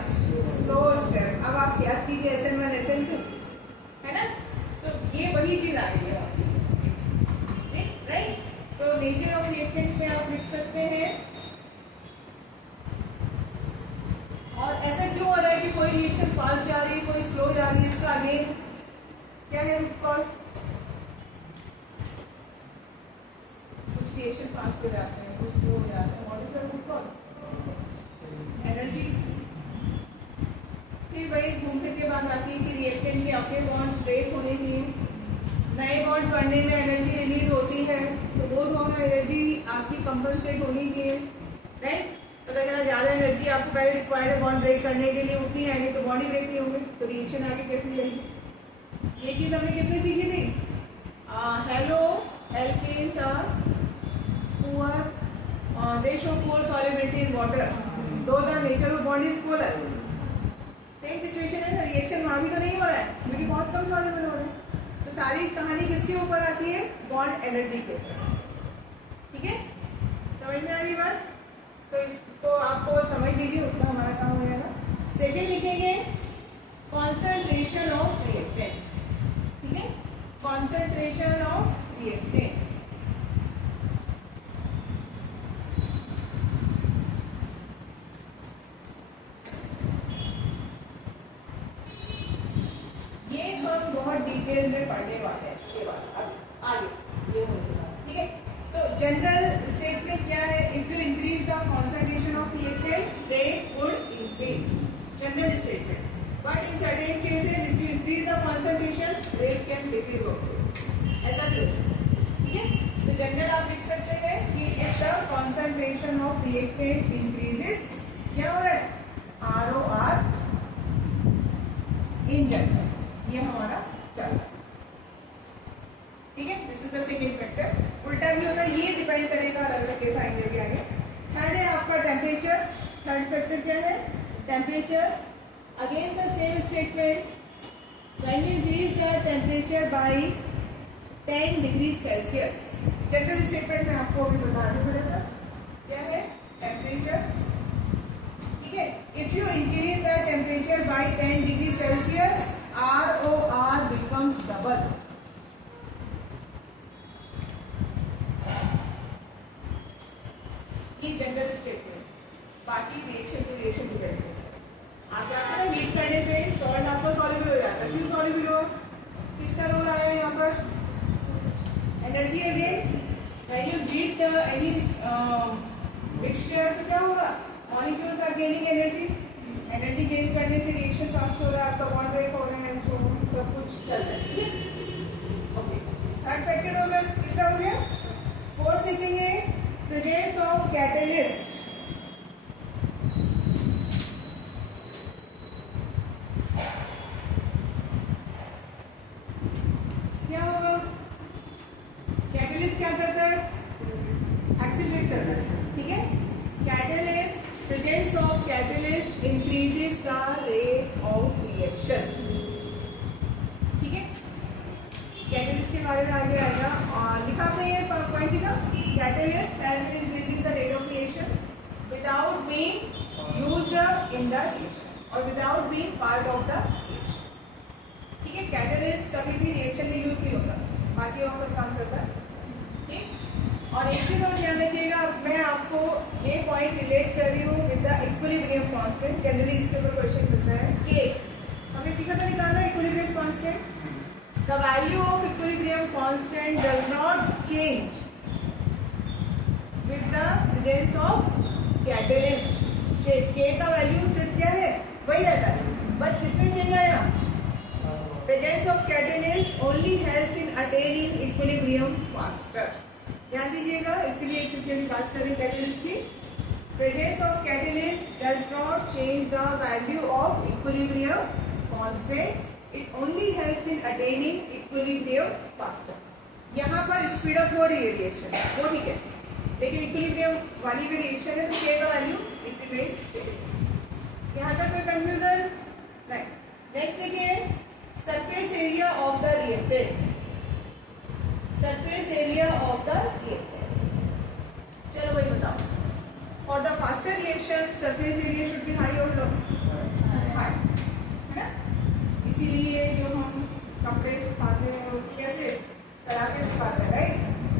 Slow step. अब आप याद कीजिए SN1 SN2, है ना? तो ये वही चीज आ रही है, राइट? तो नेचर ऑफ रिएक्टेंट में आप लिख सकते हैं। और ऐसा क्यों हो रहा है कि कोई रिएक्शन फास्ट जा रही है, कोई स्लो जा रही है? इसका अगेन क्या है रूट कॉज? रिएक्शन फास्ट हो जाते हैं, कुछ स्लो हो जाते हैं, मॉडिफायर को कौन एनर्जी। फिर वही घूम फिर के बात आती है कि रिएक्टेंट के अपने बॉन्ड्स ब्रेक होने चाहिए, नए बॉन्ड बनने में एनर्जी रिलीज होती है, तो वो दोनों एनर्जी आपकी कंपनसेट होनी चाहिए, राइट। तो अगर ज़्यादा एनर्जी आपको पहले रिक्वायर्ड है बॉन्ड ब्रेक करने के लिए, उतनी है नहीं तो बॉन्ड ही ब्रेक नहीं होंगे, तो रिएक्शन आगे कैसे चलेगी। ये चीज़ हमने किसमें सीखी थी, haloalkanes are poor, they show poor solubility in water, though the nature of bond is polar. Same situation है ना, रिएक्शन वहाँ भी तो नहीं हो रहा है क्योंकि बहुत कम सॉल्युबल हो रहा है। तो सारी कहानी किसके ऊपर आती है, बॉन्ड एनर्जी के ऊपर, ठीक है। समझ में आ रही बात, तो इसको आपको समझ लीजिए, उतना हमारा काम हो जाएगा। सेकेंड लिखेंगे कॉन्सेंट्रेशन ऑफ रिएक्टेंट, ठीक है, कॉन्सेंट्रेशन ऑफ रिएक्टेंट। ये हम बहुत डिटेल में पढ़ने वाले हैं, ये बात अब आगे ये होगा, ठीक है। तो जनरल स्टेटमेंट क्या है, if you increase the concentration of reactant rate would increase, general statement. But in certain cases if you increase the concentration rate can decrease also, ऐसा क्यों, ठीक है। तो जनरल आप लिख सकते हैं कि if the concentration of reactant increases, क्या हो रहा है, ROR इन जनरल, ये हमारा चल रहा है, ठीक है। This is the second factor. उल्टा भी होता है, ये डिपेंड करेगा, अलग अलग केस आएंगे भी आगे। थर्ड है आपका टेम्परेचर, थर्ड फैक्टर क्या है, temperature. Again the same statement, when you increase the temperature by 10 degree Celsius, general statement में आपको अभी बता दूं थोड़ा सा, क्या है टेम्परेचर, ठीक है। If you increase the temperature by 10 degree Celsius, ROR becomes double, ये जनरल स्टेटमेंट। बाकी रिएक्शन टू रिएक्शन डिपेंड करता है। आप जाते हैं हीट करने पे सॉल्ट आपका सॉल्युबल हो जाता है, क्यों सॉल्युबल हो, किसका रोल आया है यहाँ पर, energy. Again when you heat the any mixture तो क्या होगा, molecules are gaining energy, energy gain करने से रिएक्शन फास्ट हो रहा है, आपका बॉन्ड ब्रेक हो रहा है, सब कुछ चल रहा है, ठीक है। ओके, थर्ड फैक्टर हो गया, तीसरा हो गया। फोर्थ लिखेंगे प्रेजेंस ऑफ कैटलिस्ट, क्या होगा, कैटलिस्ट क्या करता है, एक्सीलरेट करता है, ठीक है। Catalyst, presence of catalyst increases the rate of reaction, ठीक है। कैटलिस्ट के बारे में आगे आएगा, और लिखा आपने ये पॉइंट लिखा, catalyst help in increasing the rate of reaction without being used in the reaction और without being part of the reaction, ठीक है। कैटलिस्ट कभी भी रिएक्शन में यूज नहीं होता, बाकी और सब काम करता है, ठीक। और एक चीज और ध्यान रखिएगा, मैं आपको ये पॉइंट रिलेट कर रही हूँ with the equilibrium constant. Generally इसके ऊपर क्वेश्चन मिलता है कि हमें सीखा था निकालना equilibrium constant, the value of equilibrium constant does not change with the presence of catalyst. के का वैल्यू सिर्फ क्या है, वही रहता है, बट किसमें चेंज आया, presence of catalyst only helps in attaining equilibrium faster. ध्यान दीजिएगा, इसलिए क्योंकि अभी बात करें कैटलिस्ट की, presence of catalyst does not change the value of equilibrium constant, it only helps in attaining equilibrium faster. यहाँ पर स्पीड अप हो रही है रिएक्शन, वो ठीक है, लेकिन इक्विलिब्रियम वाली भी रिएक्शन है तो के का वैल्यू इट रिमेन्स सेम। यहाँ तक कोई कंफ्यूजन नहीं। नेक्स्ट देखिए, surface area of the reactant, surface area of the reactant, चलो भाई बताओ, for the faster reaction surface area should be high और लो, हाई, है ना। इसीलिए जो हम कपड़े सुखाते हैं वो कैसे करा के सुखाते हैं, राइट,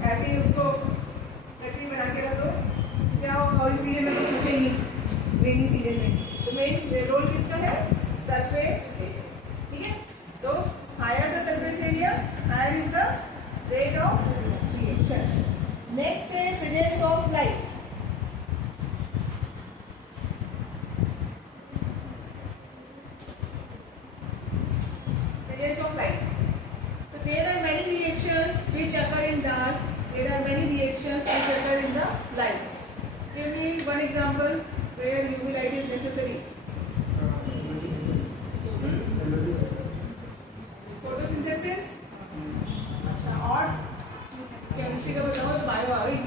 ऐसे ही उसको लकड़ी बना के रख दो, क्या होगा, और इसीलिए मैं तो सूखेंगी रेनी सीजन में, तो मेन रोल किसका है, सरफेस एरिया, ठीक है। तो higher the surface area, higher is the rate of reaction. Next है presence of light. Presence of light. So there are many reactions which occur in dark. There are many reactions which occur in the light. Give me one example where UV light is necessary. Photosynthesis. और chemistry का बताओ तो bio आ गई।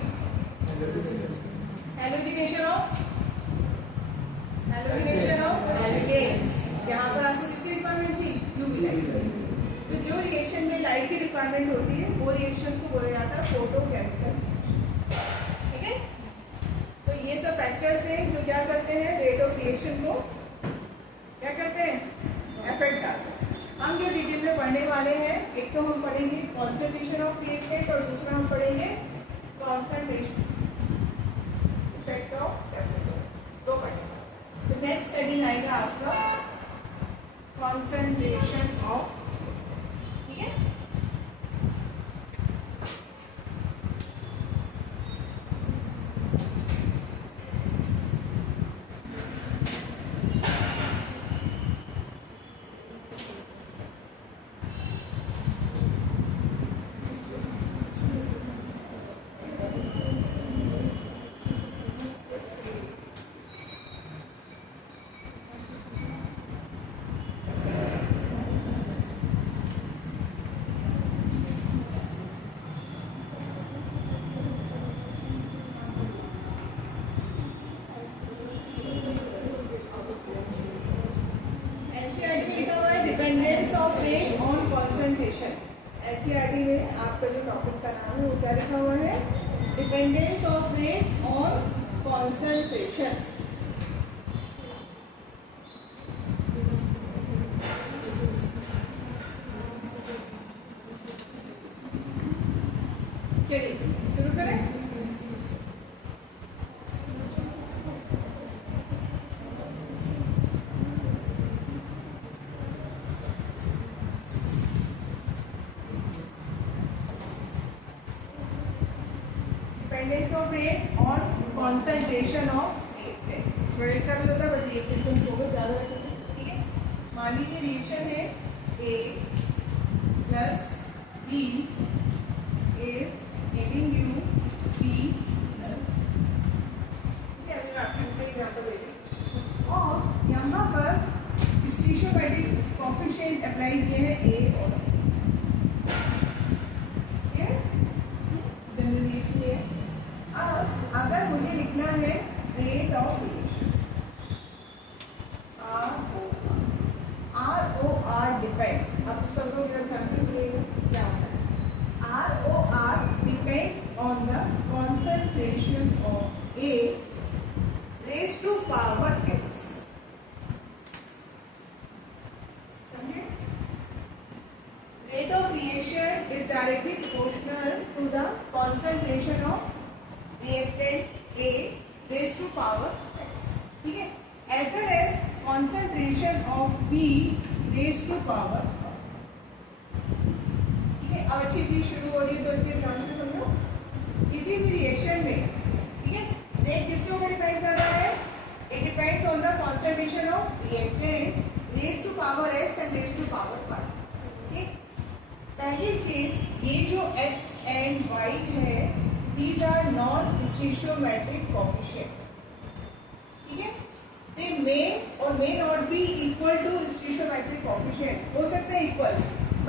Halogenation of halogens. यहाँ पर आपको किसकी requirement थी? UV light. तो जो रिएक्शन में लाइट की रिक्वायरमेंट होती है वो रिएक्शंस को बोला जाता है फोटोकेमिकल। ठीक है, तो ये सब फैक्टर्स हैं जो क्या करते हैं, रेट ऑफ रिएक्शन को क्या करते हैं, अफेक्ट करते हैं। हम जो डिटेल में पढ़ने वाले हैं, एक तो हम पढ़ेंगे कॉन्सेंट्रेशन ऑफ रिएक्टेंट और दूसरा हम पढ़ेंगे कॉन्सेंट्रेशन इफेक्ट ऑफ टेम्परेचर। दो पढ़ेंगे। तो नेक्स्ट स्टडी आएगा आपका कॉन्सेंट्रेशन ऑफ, ठीक है। Dependence of rate on concentration. NCERT में आपका जो टॉपिक का नाम है वो क्या लिखा हुआ है, dependence of rate on concentration. चलिए शुरू करें। Dependence of rate on concentration of reactant. Rate का भी होता है बट रिएक्टेंट को फोकस ज़्यादा रखेंगे। ठीक है, मान लीजिए रिएक्शन है A plus B is giving you C plus, ठीक है, अभी मैं आपके एग्जाम्पल दे रही हूँ। और यहाँ पर स्टीशियोमेट्रिक कोएफिशिएंट अप्लाई किए हैं A और अगर मुझे लिखना है rate of reaction ROR depends, अब सब लोग क्या होता है, ROR depends on the concentration of A raise to power X। समझे? Rate of reaction is directly proportional to the concentration of reactant A raised to power X, ठीक है, as well as concentration of B raised to power, ठीक है। अब अच्छी चीज शुरू हो रही है तो इसके ध्यान से समझो। किसी भी रिएक्शन में, ठीक है, रेट किसके ऊपर डिपेंड कर रहा है, it depends on the concentration of reactant raised to power X and raised to power Y। ठीक, पहली चीज, ये जो X and Y है these are not stoichiometric coefficient, ठीक है। they may or may not be equal to stoichiometric coefficient, हो सकते हैं equal,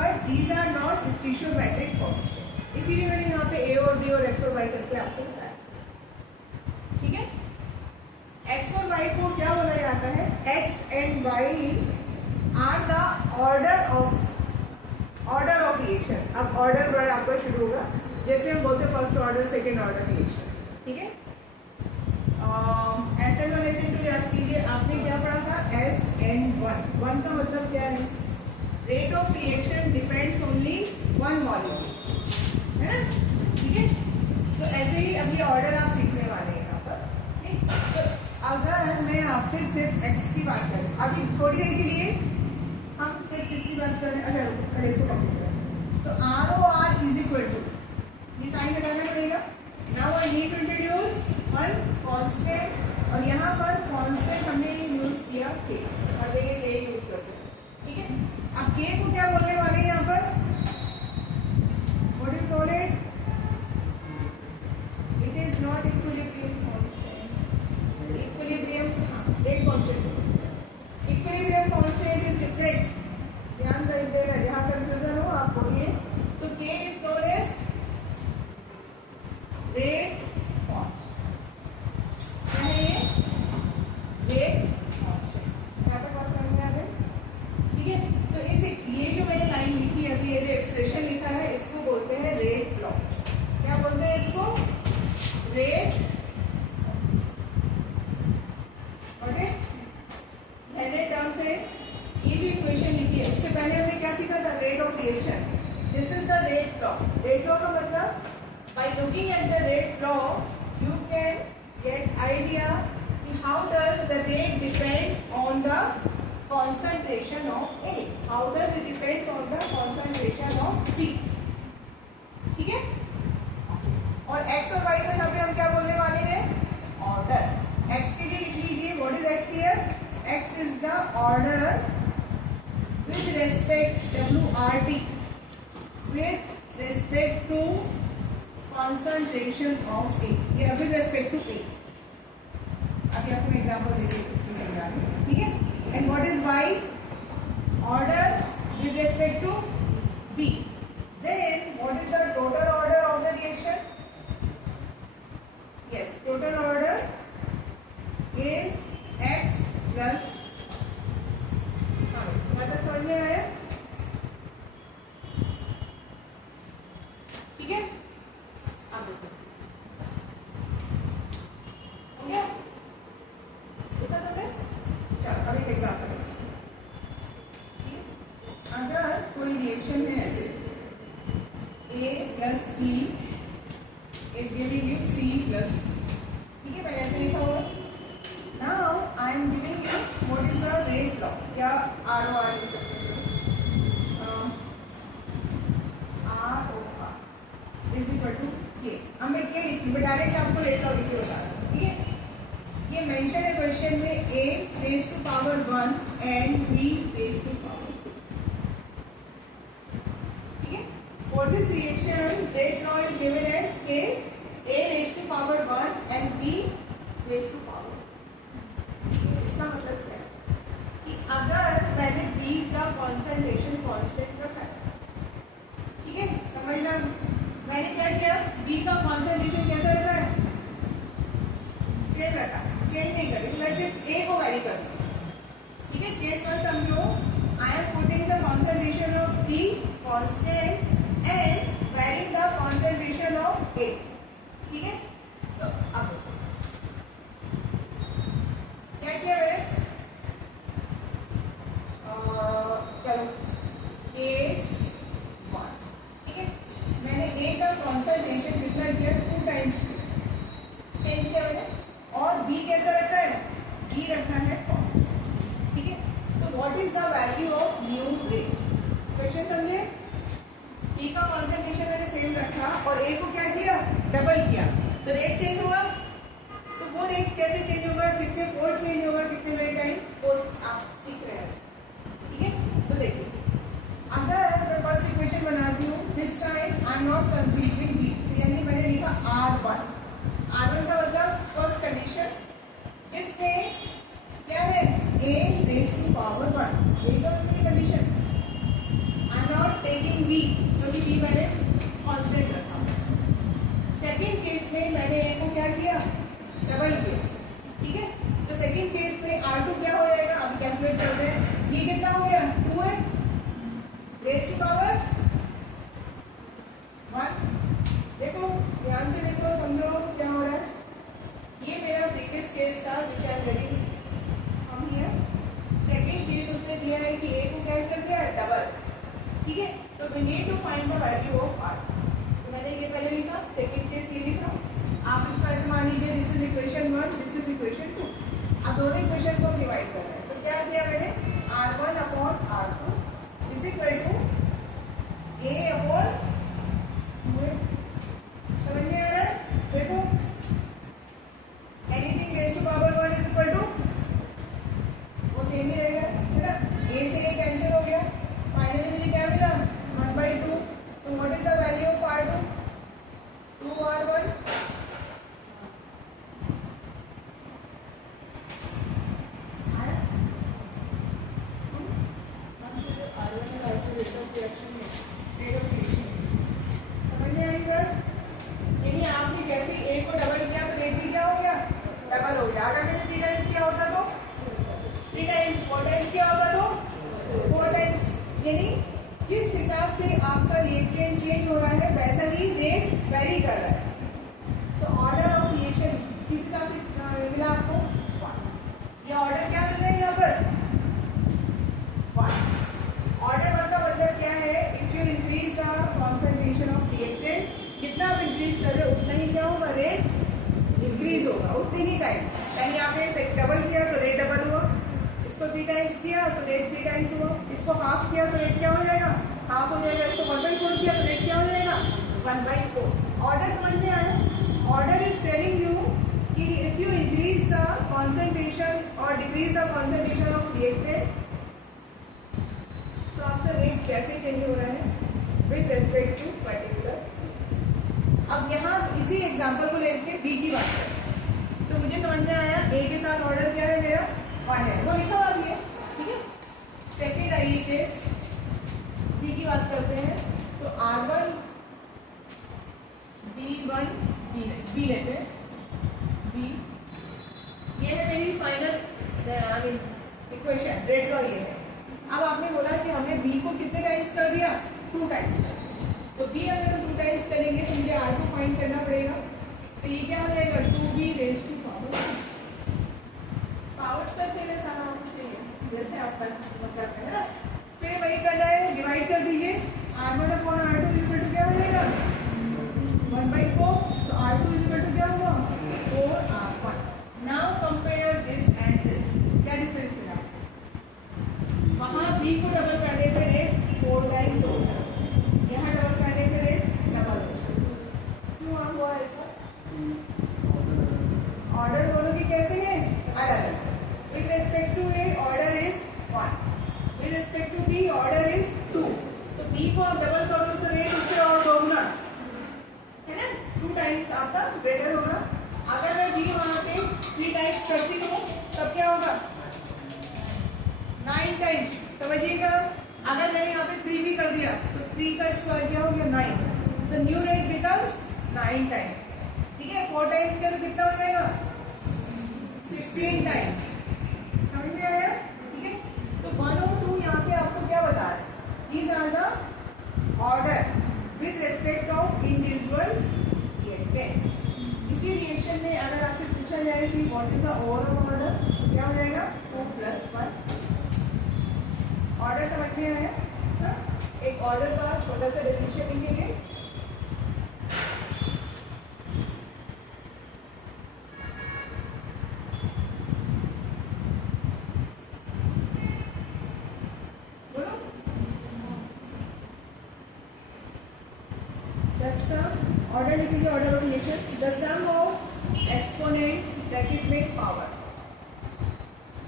but these are not stoichiometric coefficient। इसीलिए मैंने यहाँ पे A और B और X और Y करके आपको बताया, ठीक है। X और Y को क्या बोला जाता है, X and Y are the order of reaction। अब order वर्ड आपका शुरू होगा, जैसे हम बोलते हैं first order second order reaction, ठीक है। SN1 SN2 याद कीजिए, आपने क्या पढ़ा था, SN1। वन का मतलब क्या है, rate of reaction depends only one molecule, है ना, ठीक है। तो ऐसे ही अभी ऑर्डर आप सीखने वाले हैं यहाँ पर, ठीक। तो अगर मैं आपसे सिर्फ X की बात करूँ, अभी थोड़ी देर के लिए हम सिर्फ किसकी बात कर रहे हैं, अच्छा पहले इसको कंप्लीट करें। तो ROR इज इक्वल टू, ये साइन लगाना पड़ेगा, is the rate law. Rate law का मतलब by looking at the rate law you can get idea कि how does the rate depends on the concentration of A. How does it depends on the concentration of B. ठीक है? और x और y में यहाँ पे हम क्या बोलने वाले हैं? Order. x के लिए लिख लीजिए. What is x here? x is the order with respect WRT with respect to concentration of A. ये with respect to A. अभी आपको एग्जाम्पल दे देंगे. ठीक है? And what is y? Order with respect to B. Then what is the total order of the reaction? Yes, total order is x plus. मतलब समझ में आया? ठीक है? अब देखो. हो गया? कितना समय? चलो अभी एक बात करें. अगर कोई रिएक्शन है ऐसे A plus B is giving you C plus D. ठीक है, मैंने ऐसे लिखा हुआ. Now I am giving you what is the rate law. क्या ROR लिख सकते हैं? ROR is equal to K. अब मैं K लिखती हूँ, डायरेक्ट आपको रेट लॉ लिख के बता रहा हूँ. ठीक है? ये मेंशन है क्वेश्चन में A raised to power 1 and B raised to power 2. ठीक है? For this reaction, rate law is given as K A raised to power 1 and B raised to power 2. इसका मतलब क्या है कि अगर मैंने B का कॉन्सेंट्रेशन कांस्टेंट रखा है, ठीक है, समझना. मैंने क्या किया? B का कॉन्सेंट्रेशन कैसा रखा है? सेम रखा, चेंज नहीं करी. मैं सिर्फ A को वैरी कर दूँ. ठीक है, केस वन समझो. I am putting the concentration of B constant and varying the concentration of A. ठीक है? तो अब क्या किया मैंने? चलो केस वन. ठीक है, मैंने A का कॉन्सेंट्रेशन कितना किया? 2 टाइम्स चेंज किया मैंने. और B कैसा रखा है? B रखा है कांस्टेंट. ठीक है, तो what is the value of new rate? Question समझे? B का कॉन्सेंट्रेशन मैंने सेम रखा और A को क्या किया? डबल किया. तो रेट चेंज होगा. तो वो रेट कैसे चेंज होगा? कितने फोर्स चेंज होगा? कितने मिनट टाइम? वो आप सीख रहे हैं. ठीक है, तो देखिए अगर मैं फर्स्ट इक्वेशन बनाती हूँ, this time I am not considering B. तो यानी मैंने लिखा R1. R1 का मतलब फर्स्ट कंडीशन जिसमें क्या है? A raise to power 1. यही तो मेरी condition. I am not taking B क्योंकि B मैंने कांस्टेंट रखा. सेकंड केस में मैंने A को क्या किया? डबल किया. ठीक है, तो सेकंड केस में R2 क्या हो जाएगा? अब कैलकुलेट करते हैं. ये कितना हो गया? 2 है रेज़ टू पावर 1. देखो ध्यान से देखो, समझो क्या हो रहा है. ये मेरा प्रीवियस केस था विच आई एम वेरी हम हियर. सेकंड केस उसने दिया है कि A को क्या कर दिया? डबल. ठीक है, तो we need to find the value of R. तो मैंने ये पहले लिखा, सेकंड केस ये लिखा. आप इसको ऐसे मान लीजिए this is equation 1, this is equation 2. अब दोनों इक्वेशन को डिवाइड कर रहे हैं. तो क्या किया मैंने? R1 upon R2 is equal to A upon 2. समझ में आ रहा है? देखो anything raise to power 1 is equal to वो सेम ही रहेगा, है ना. A से A कैंसिल हो गया. फाइनली मुझे क्या मिला? 1/2. तो what is the value of R2? 2R1. समझ में आई बात? यानी आपने जैसे A को डबल किया तो रेट भी क्या हो गया? डबल हो गया. अगर मैंने 3 टाइम्स किया होता तो 3 टाइम्स, 4 टाइम्स किया होता तो 4 टाइम्स. यानी जिस हिसाब से आपका रिएक्टेंट चेंज हो रहा है वैसा ही रेट वेरी कर रहा है. तो ऑर्डर ऑफ रिएक्शन किस हिसाब से मिला आपको? 1. ये ऑर्डर क्या मिल रहा है यहाँ पर? 1. ऑर्डर 1 का मतलब क्या है? If you increase the increase कर रहे हो उतना ही क्या होगा, रेट इंक्रीज होगा उतनी ही टाइम। यानी आपने डबल किया तो रेट डबल हुआ, इसको 3 टाइम्स किया तो रेट 3 टाइम्स हुआ, इसको हाफ किया तो रेट क्या हो जाएगा, हाफ हो जाएगा, इसको 1/4 किया तो रेट क्या हो जाएगा, 1/4। ऑर्डर समझ में आया? ऑर्डर इज टेलिंग यू कि if you increase the concentration और decrease the concentration of reactant तो आपका रेट कैसे चेंज हो रहा है विथ रेस्पेक्ट टू पर्टिकुलर। अब यहाँ इसी एग्जांपल को लेके बी की बात करें तो मुझे समझ में आया ए के साथ ऑर्डर क्या है मेरा, 1 है, वो लिखा हुआ भी है, ठीक है। सेकेंड आइए केस बी की बात करते हैं तो R1 B1 बी लेते हैं, बी ये है मेरी फाइनल इक्वेशन, रेट लॉ ये है। अब आपने बोला कि हमने बी को कितने टाइम्स कर दिया, 2 टाइम्स, तो बी अगर हम 2 टाइम्स करेंगे तो मुझे R2 फाइंड करना पड़ेगा, तो ये क्या हो जाएगा 2b रेज़ टू पावर्स करते हैं सारा कुछ चाहिए जैसे आप करते हैं ना, फिर वही करना है, डिवाइड कर दीजिए, R1 upon R2 equal to क्या हो जाएगा 1/4, तो R2 इक्वल टू क्या होगा 4R1। Now compare this and this, क्या डिफरेंस मिला, वहाँ b को डबल करने पे रेट 4 टाइम्स होगा, यहाँ डबल करने पे रेट डबल होगा, क्यों हुआ ऐसा, ऑर्डर दोनों की कैसे है अलग। With respect to A, order is 1. With respect to B, order is 2. तो B को आप डबल करोगे तो रेट उससे और दोगुना है ना, 2 टाइम्स आपका बेटर होगा। अगर मैं B वहाँ पे 3 टाइम्स करती हूँ तब क्या होगा 9 टाइम्स, समझिएगा। अगर मैंने यहाँ पे 3 भी कर दिया तो 3 का स्क्वायर क्या हो गया 9, तो न्यू रेट बिकम्स 9 टाइम्स, ठीक है। 4 टाइम्स किया तो कितना हो जाएगा 16 टाइम्स, समझ में आया, ठीक है। तो 1 और 2 यहाँ पे आपको क्या बता रहे हैं, these are the order with respect of individual reactant. इसी रिएक्शन में अगर आपसे पूछा जाए कि what is the overall order, तो क्या हो जाएगा 2 + 1। ऑर्डर समझ में आया ना? एक ऑर्डर का छोटा सा डेफिनेशन लिखेंगे, ऑर्डर लिखेंगे, order of relation, the sum of exponents bracket में power,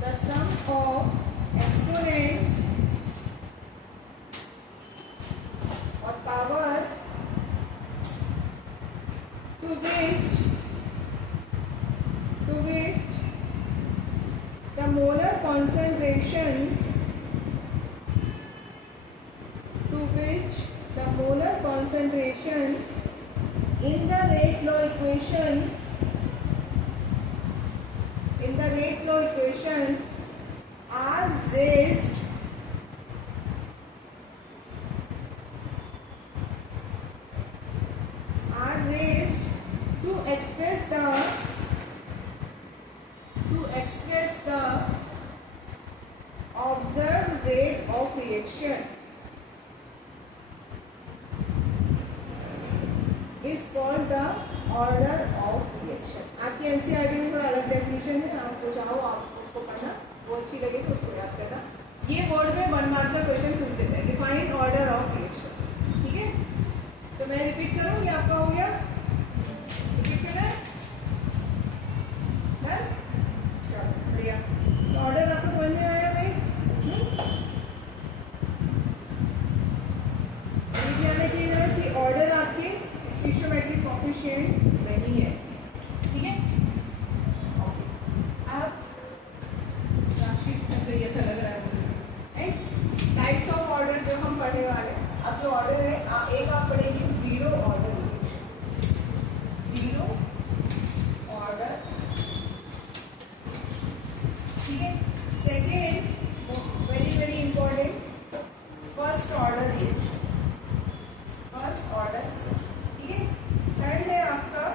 the sum of exponents और powers to which the molar concentration in the rate law equation are raised to express the observed rate of reaction is called the order of reaction। आपकी NCERT में थोड़ा अलग definition है, आपको चाहो आप उसको पढ़ना, वो अच्छी लगे तो उसको याद करना। ये बोर्ड में 1 मार्क का क्वेश्चन पूछ देते हैं, डिफाइन ऑर्डर ऑफ रिएक्शन, ठीक है। तो मैं रिपीट करूँ, ये आपका हो गया, रिपीट करना है, बढ़िया। तो ऑर्डर आपको समझ में आया भाई, कि ऑर्डर आपके स्टिशियोमेट्रिक कोएफिशिएंट नहीं है, ठीक है। अब ऐसा लग रहा है टाइप्स ऑफ ऑर्डर जो हम पढ़ने वाले हैं। अब जो ऑर्डर है एक आप पढ़ेंगे जीरो ऑर्डर, ठीक है। Second very very important first order reaction, ठीक है। थर्ड है आपका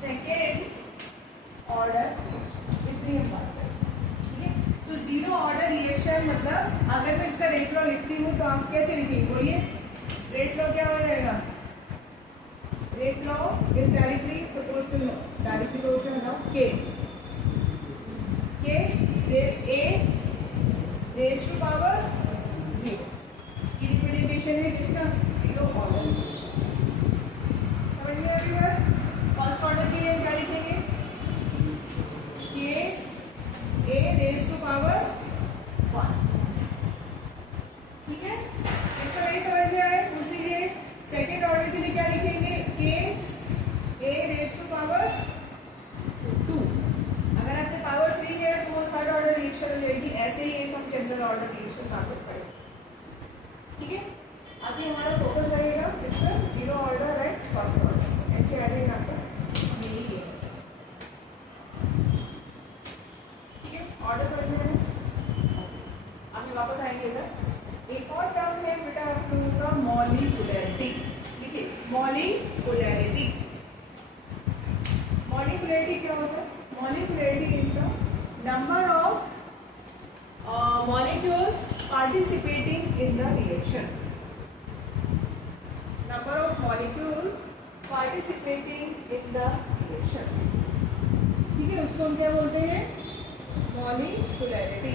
सेकेंड ऑर्डर, इतनी हम बात करें, ठीक है। तो जीरो ऑर्डर रिएक्शन मतलब अगर मैं इसका रेट लॉ लिखती हूँ तो आप कैसे लिखेंगे, बोलिए रेट लॉ क्या हो जाएगा, rate law is directly proportional law. Directly proportional now K. K A raised to power 0. की रिप्रेजेंटेशन है किसका? Zero order. समझ में एवरीवन? फर्स्ट ऑर्डर के लिए क्या लिखेंगे? K A raised to power 1। ठीक है, इसको नहीं समझ में आए पूछ लीजिए। सेकेंड ऑर्डर के लिए क्या लिखेंगे? K A raised to power 2। अगर आपने पावर 3 किया तो वो थर्ड ऑर्डर रिएक्शन हो जाएगी। ऐसे ही एक हम जनरल ऑर्डर रिएक्शन साबित करेंगे। ठीक है, अभी हमारा फोकस रहेगा इस पर zero order right first order. ऐसे आ जाएगा आपका यही है। ठीक है, ऑर्डर समझ में आया? अभी वापस आएंगे इधर। एक और टर्म है बेटा आप लोगों का मॉलिक्यूलैरिटी। देखिए मॉलिक्यूलैरिटी, मॉलिक्यूलैरिटी क्या होता है? Molecularity is the number of molecules participating in the reaction. Number of molecules participating in the reaction. ठीक है, उसको हम क्या बोलते हैं? मॉलिक्यूलैरिटी।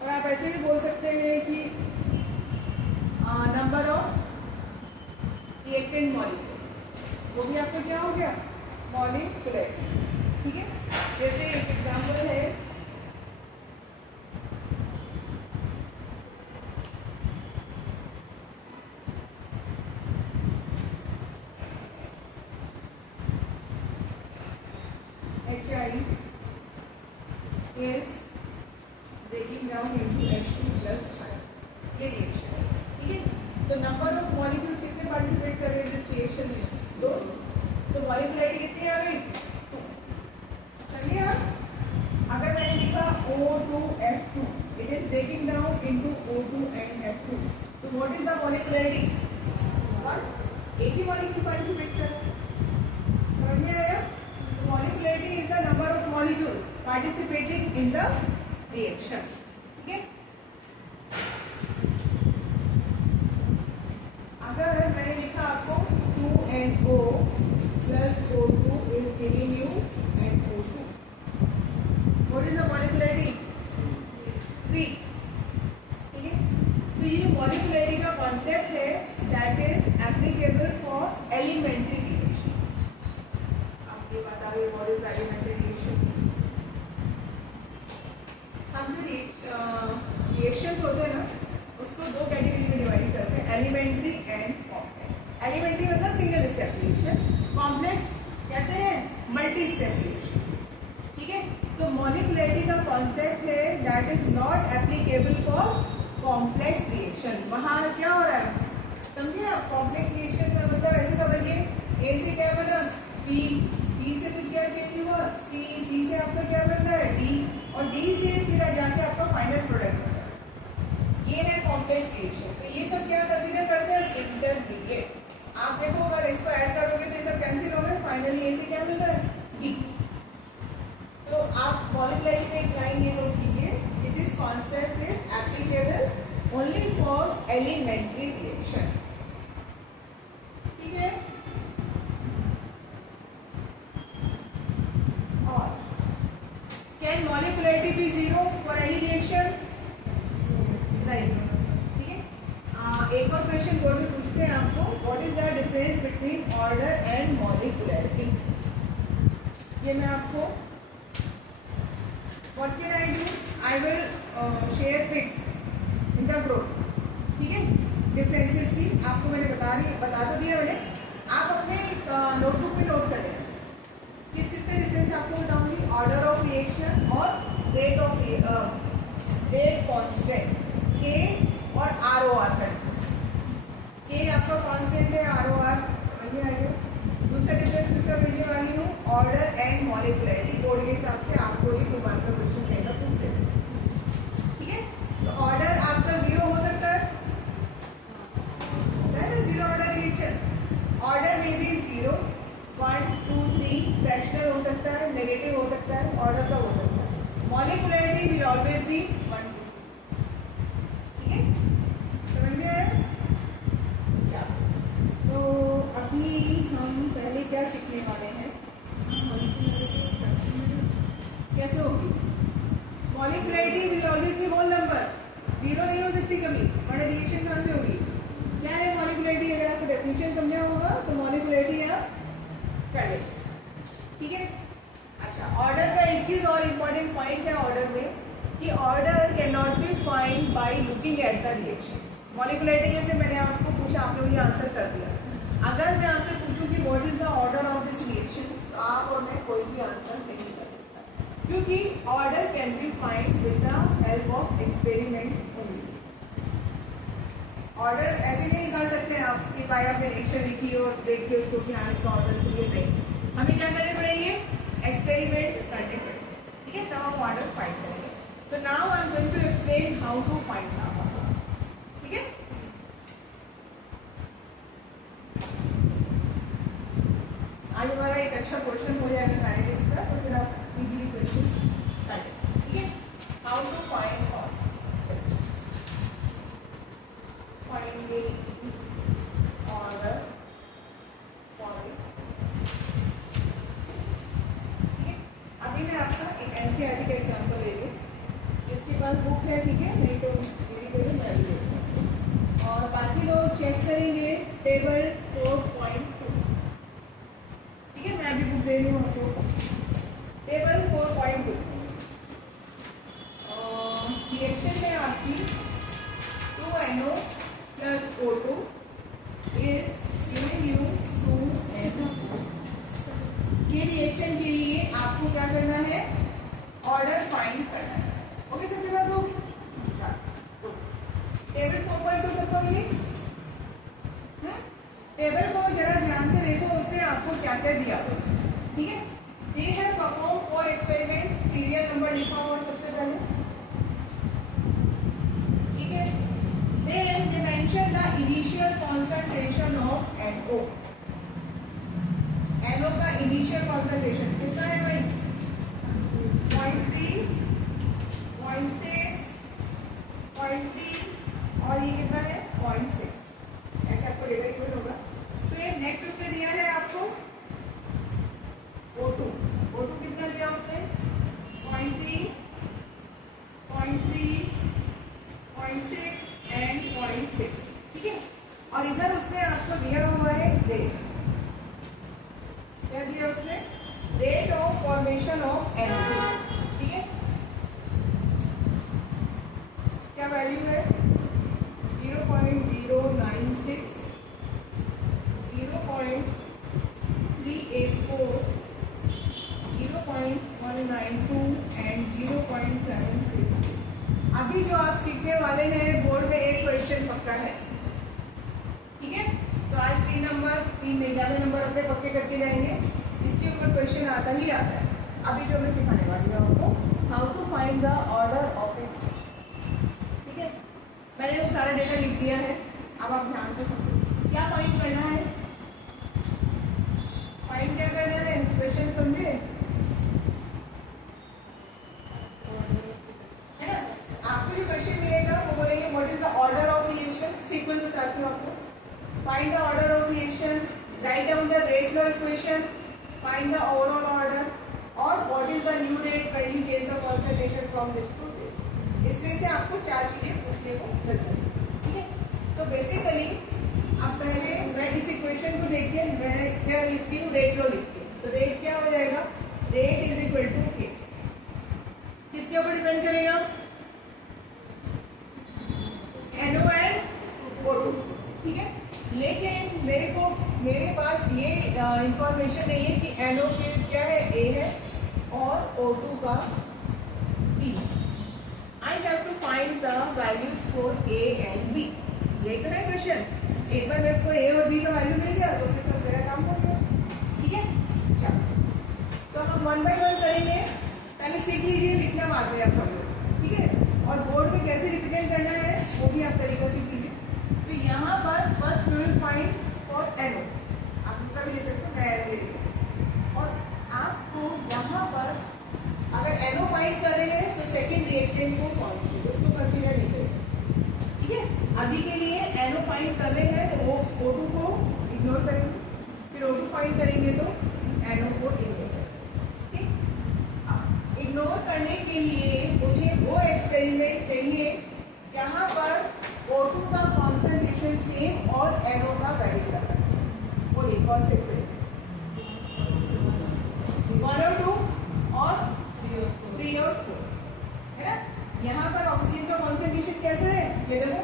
और आप ऐसे भी बोल सकते हैं कि नंबर ऑफ रिएक्टेंट मॉलिक्यूल, वो भी आपको क्या हो गया? मॉलिक्यूलैरिटी। ठीक है, जैसे एक एग्जांपल है HI is breaking down into H2 plus ion। ये रिएक्शन है। ठीक है, तो नंबर ऑफ मॉलिक्यूल्स कितने पार्टिसिपेट कर रहे हैं इस रिएक्शन में? 2। तो मॉलिक्यूलैरिटी कितनी आ गई? समझिए आप? अगर मैंने लिखा O2F2, it is breaking down into O2 and F2, तो what is the molecularity? 1। एक ही मॉलिक्यूल पार्टिसिपेट कर रहा है। समझ में आया? Molecularity is the number of molecules participating in the reaction। ठीक है, अगर मैंने लिखा आपको 2NO plus O2 is giving you NO2, what is the molecularity? 3। ठीक है, तो ये जो molecularity का concept है that is applicable for elementary reaction। आप ये बता रहे what is elementary reaction? हम जो रिएक्शंस होते हैं ना उसको दो कैटेगरी में डिवाइड करते हैं, एलिमेंट्री एंड कॉम्प्लेक्स। एलिमेंट्री मतलब सिंगल स्टेप रिएक्शन, कॉम्प्लेक्स कैसे है? Multi step reaction. ठीक है, तो मॉलिक्यूलैरिटी का कॉन्सेप्ट है that is not applicable for complex reaction. वहाँ क्या हो रहा है समझिए आप? कॉम्प्लेक्स रिएक्शन में मतलब ऐसे समझिए, ए से क्या बना? बी, बी से फिर क्या चेंज हुआ? सी, सी से आपका क्या बन रहा है? डी, और डी से फिर जाके आपका फाइनल प्रोडक्ट बन रहा है। ये है कॉम्प्लेक्स रिएक्शन। तो ये सब क्या कंसीडर करते हैं? इंटरमीडिएट। आप देखो अगर इसको ऐड करोगे तो ये सब कैंसिल हो गए, फाइनली ए से क्या मिल रहा है? डी। तो आप मॉलिक्यूलैरिटी में एक लाइन ये नोट कीजिए, this concept is applicable only for elementary reaction. ठीक है, और can molecularity be zero for any reaction? नहीं। ठीक है, एक और क्वेश्चन बोर्ड में पूछते हैं आपको, what is the difference between order and molecularity? ये मैं आपको what can I do? I will share pics in the group। ठीक है, डिफरेंसेस की आपको मैंने बता तो दिया मैंने, आप अपने नोटबुक में नोट कर लेना। किस किस का डिफरेंस आपको बताऊंगी? ऑर्डर ऑफ रिएक्शन और रेट ऑफ रेट कांस्टेंट के और ROR का। के आपका कांस्टेंट है, ROR वही आएगा। दूसरा डिफरेंस किसका भेजने वाली हूँ? Order and मॉलिक्यूलैरिटी। बोर्ड के हिसाब से आपको ये 2 मार्क का क्वेश्चन रहेगा पूछ लेना। ठीक है, तो ऑर्डर आपका 0 हो सकता है ना? 0 ऑर्डर रिएक्शन। ऑर्डर में भी 0, 1, 2, 3 फ्रैक्शनल हो सकता है, नेगेटिव हो सकता है, ऑर्डर का हो सकता है। मॉलिक्यूलैरिटी विल ऑलवेज बी 1, 2। ठीक है, समझ में आया? हम पहले क्या सीखने वाले हैं, कैसे होगी molecularity will always be whole number, zero नहीं हो सकती कभी, वरना रिएक्शन कहाँ से होगी। क्या है मॉलिक्युलरिटी, अगर आपको डेफिनेशन समझा होगा तो मॉलिक्युलरिटी आप कर लें, ठीक है। अच्छा, ऑर्डर का एक चीज और इम्पोर्टेंट पॉइंट है ऑर्डर में कि order can not be find by looking at the reaction. Molecularity जैसे मैंने आपको पूछा, आपने मुझे आंसर कर दिया। अगर मैं आपसे पूछूं कि what is the order of this reaction, तो आप और मैं कोई भी आंसर नहीं कर सकता, क्योंकि order can be find with the help of experiments only. Order ऐसे नहीं निकाल सकते हैं आप कि भाई आपने रिएक्शन लिखी और देखिए उसको कि हाँ इसका ऑर्डर क्लियर नहीं। हमें क्या करने पड़ेंगे, एक्सपेरिमेंट्स करने पड़ेंगे, ठीक है, तब हम ऑर्डर फाइंड करेंगे। तो now I am going to explain how to find the order, ठीक है। आज हमारा एक अच्छा क्वेश्चन हो जाएगा काइनेटिक्स का, तो फिर आप इजीली क्वेश्चन कर लेंगे, ठीक है। How to find order, finding order point, ठीक है। अभी मैं आपका एक एनसीईआरटी का एग्जांपल ले रही हूँ, जिसके पास बुक है, ठीक है, नहीं तो मेरी कोई मैं भी देता हूँ, और बाकी लोग चेक करेंगे टेबल 4.2, ठीक है। मैं अभी बुक दे रही हूँ आपको, टेबल 4.2। रिएक्शन में आपकी 2NO plus O2 is giving you 2NO। ये रिएक्शन के लिए आपको क्या करना है, ऑर्डर फाइंड करना है, ओके। सबके बाद लोग टेबल 4.2 सबको मिली, टेबल को जरा ध्यान से देखो, उसमें आपको क्या क्या दिया हुआ है, ठीक है। They have perform 4 experiment, serial number लिखा हुआ सबसे पहले, ठीक है। Then they mention the initial concentration of NO। NO का इनिशियल कॉन्सेंट्रेशन कितना है भाई, 0.3, 0.6, 0.3 और ये कितना है 0.6, ऐसे आपको डेटा गिवन होगा। तो ये नेक्स्ट उसमें दिया है आपको O2, O2 कितना दिया उसने 0.3, 0.3, 0.6 एंड 0.6, ठीक है। और इधर उसने आपको दिया हुआ है रेट, क्या दिया उसने, rate of formation of NO, ठीक है। क्या वैल्यू है 0.096, 0.384, 0.192 एंड 0.76। अभी जो आप सीखने वाले हैं बोर्ड में एक क्वेश्चन पक्का है, ठीक है। तो आज 3 नंबर 3 नहीं, ज़्यादा नंबर अपने पक्के करके जाएंगे, इसके ऊपर क्वेश्चन आता ही आता है। अभी जो मैं सिखाने वाली हूँ आपको, how to find the order of A, ठीक है। मैंने वो सारा डेटा लिख दिया है, अब आप ध्यान से समझो क्या फाइंड करना है, फाइंड क्या करना है, क्वेश्चन समझे, है ना। आपको जो क्वेश्चन मिलेगा वो बोलेंगे what is the order of reaction, sequence बताती हूँ आपको। Find the order of reaction, write down the rate law equation, find the overall order, और what is the new rate when you change the concentration from this to this. इसमें से आपको 4 चीजें पूछने को मिल जाएगी, ठीक है। तो बेसिकली अब पहले मैं इस इक्वेशन को देखिए, मैं क्या लिखती हूँ, रेट लॉ लिखती हूँ। तो रेट क्या हो जाएगा, rate is equal to K, किसके ऊपर डिपेंड करेगा, NO एंड O2, ठीक है। लेकिन मेरे पास ये इंफॉर्मेशन नहीं है कि NO की क्या है, A है, और O2 का B। I have to find the values for A and B। यही तो है क्वेश्चन, एक बार मेरे को A और B का वैल्यू मिल गया तो फिर सब मेरा काम हो गया, ठीक है। चलो तो हम 1 by 1 करेंगे, पहले सीख लीजिए, लिखना बाद में आप सब लोग, ठीक है। और बोर्ड में कैसे रिप्रेजेंट करना है वो भी आप तरीका सीख लीजिए। तो यहाँ पर first we will find for NO, आप दूसरा भी ले सकते हो, मैं NO ले रही हूँ। और आपको यहाँ पर अगर NO फाइंड कर रहे हैं तो सेकेंड रिएक्टेंट को कॉन्स्टेंट, उसको कंसीडर नहीं करेंगे, ठीक है। अभी के लिए NO फाइंड कर रहे हैं तो वो O2 को इग्नोर करेंगे, फिर O2 फाइंड करेंगे तो NO को इग्नोर करेंगे। ठीक, इग्नोर करने के लिए मुझे वो एक्सपेरिमेंट चाहिए जहां पर O2 का कॉन्सेंट्रेशन सेम और NO का वैल्यू कर रहा है। वो एक कौन से एक्सपेरिमेंट, 1 और 2 और 3 और 4 है ना। यहाँ पर ऑक्सीजन का कॉन्सेंट्रेशन कैसा है, ये देखो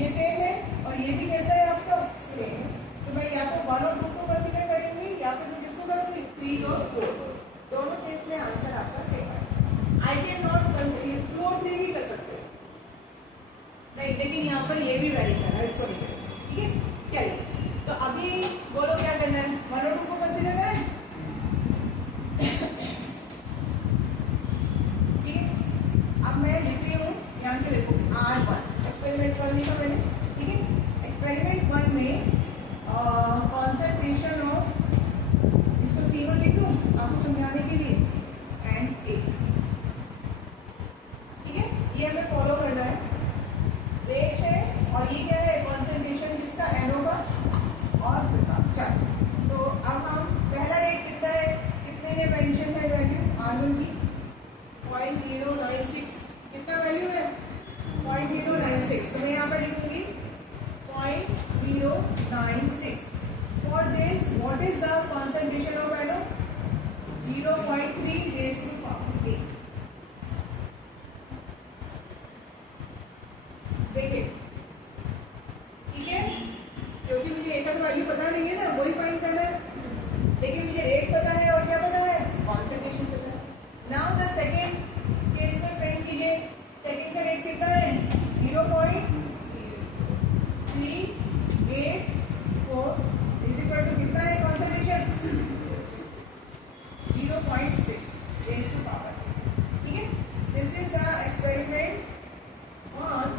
ये सेम है और ये भी कैसा है आपका सेम। तो मैं या तो 1 और 2 को कंसीडर करूंगी या फिर मैं किसको करूंगी, 3 और 4। दोनों केस में आंसर आपका सेम है। आई कैन नॉट कंसीडर 2 और 3 भी कर सकते हो नहीं, लेकिन यहाँ पर ये भी वैरी करना है, इसको नहीं करेंगे। ठीक है, चलिए तो अभी बोलो क्या करना है, 1 और 2 को कंसीडर करें। अब मैं लिख रही हूँ, ध्यान से देखो, R1 एक्सपेरिमेंट 1 लिखा मैंने। ठीक है, एक्सपेरिमेंट 1 में कॉन्सेंट्रेशन ऑफ, इसको C1 लिख दूँ आपको समझाने के लिए, एंड A। ठीक है, ये हमें फॉलो करना है। रेट है और ये क्या है, कॉन्सेंट्रेशन किसका, NO का और चल। तो अब हम पहला रेट कितना है, कितने ने मेंशन है वैल्यू R1 की 0.096, कितना वैल्यू है 0.096। तो मैं यहाँ पर लिखूंगी 0.096। For this what is the concentration of NO, 0.3 raise to power 8। देखिए ठीक है, क्योंकि मुझे एक वैल्यू पता नहीं है ना, वही फाइंड करना है, लेकिन मुझे रेट पता है और क्या पता है, कॉन्सेंट्रेशन पता है। नाउ द सेकेंड केस में फ्रेंड कीजिए, सेकेंड का रेट कितना है 0.384 इज इक्वल टू कितना है कॉन्सेंट्रेशन 0.6 रेज़ टू पावर। ठीक है, this is the experiment 1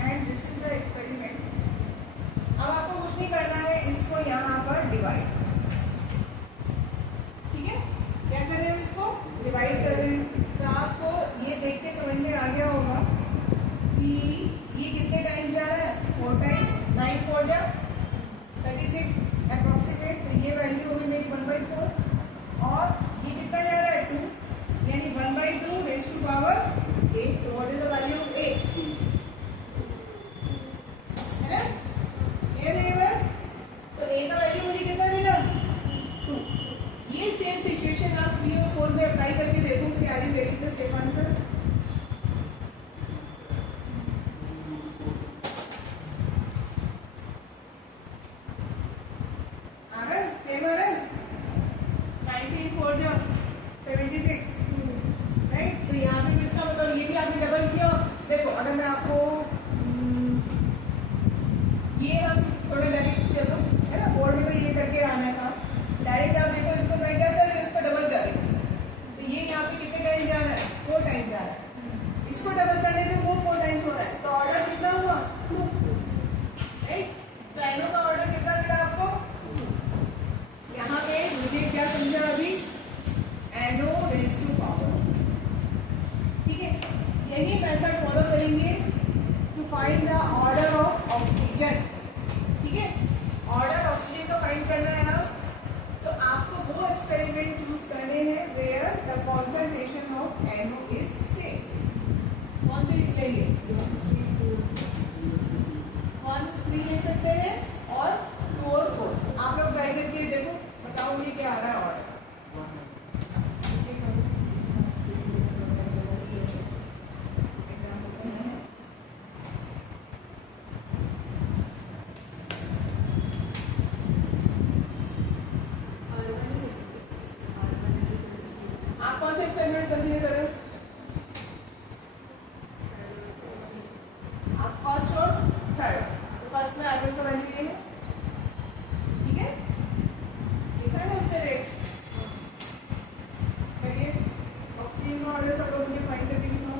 and this is the experiment. अब आपको कुछ नहीं करना है, इसको यहाँ पर डिवाइड, ठीक है, क्या कर रहे हैं, इसको डिवाइड कर रहे हैं। तो आपको ये देख के समझ में आ गया होगा कि ये कितने टाइम जा रहा है, 4 टाइम, 9 4 जा 36 अप्रोक्सीमेट। तो ये वैल्यू होगी मेरी 1/4 और ये कितना जा रहा है 2, यानी 1/2 रेज़ टू पावर 8। तो what is the value of 8, है ना, ये नंबर। तो A का वैल्यू मुझे कितना मिला 2। ये सेम सिचुएशन आप 3 और 4 में अप्लाई करके देखो कि are you getting the same answer. आ रहा है, सेम आ रहा है, 19 4 जा 76, राइट। तो यहाँ पे किसका मतलब, ये भी आपने डबल किया। देखो अगर मैं आपको ये हम थोड़ा डायरेक्ट चलो है ना, बोर्ड में तो ये करके आना था, डायरेक्ट आप देखो इसको मैं क्या कर रही हूँ, इसको डबल कर रही हूँ। तो ये यहाँ पे कितने टाइम जा रहा है, 4 टाइम जा रहा है। इसको डबल करने पे वो 4 टाइम्स हो रहा है, तो ऑर्डर कितना हुआ 2, राइट। तो NO का ऑर्डर कितना मिला आपको, यहाँ पे मुझे क्या समझा अभी, NO रेज़ टू पावर। ठीक है, यही मेथड फॉलो करेंगे to find the order of oxygen. ठीक है, ऑर्डर ऑक्सीजन को फाइंड करना है ना, तो आपको वो एक्सपेरिमेंट चूज करने हैं where the concentration of NO is same. कौन से लेंगे, 1 3 ले सकते हैं और 2 और 4। आप लोग ट्राई करके देखो, बताओ मुझे क्या आ रहा है ऑर्डर। आप कौन सा एक्सपेरिमेंट कंटिन्यू कर रहे हो, आप फर्स्ट और थर्ड। तो फर्स्ट में R1 का वैल्यू ये है, ठीक है, लिखा है ना उसका रेट। करिए ऑक्सीजन का ऑर्डर सब लोग मुझे फाइंड करके दिखाओ।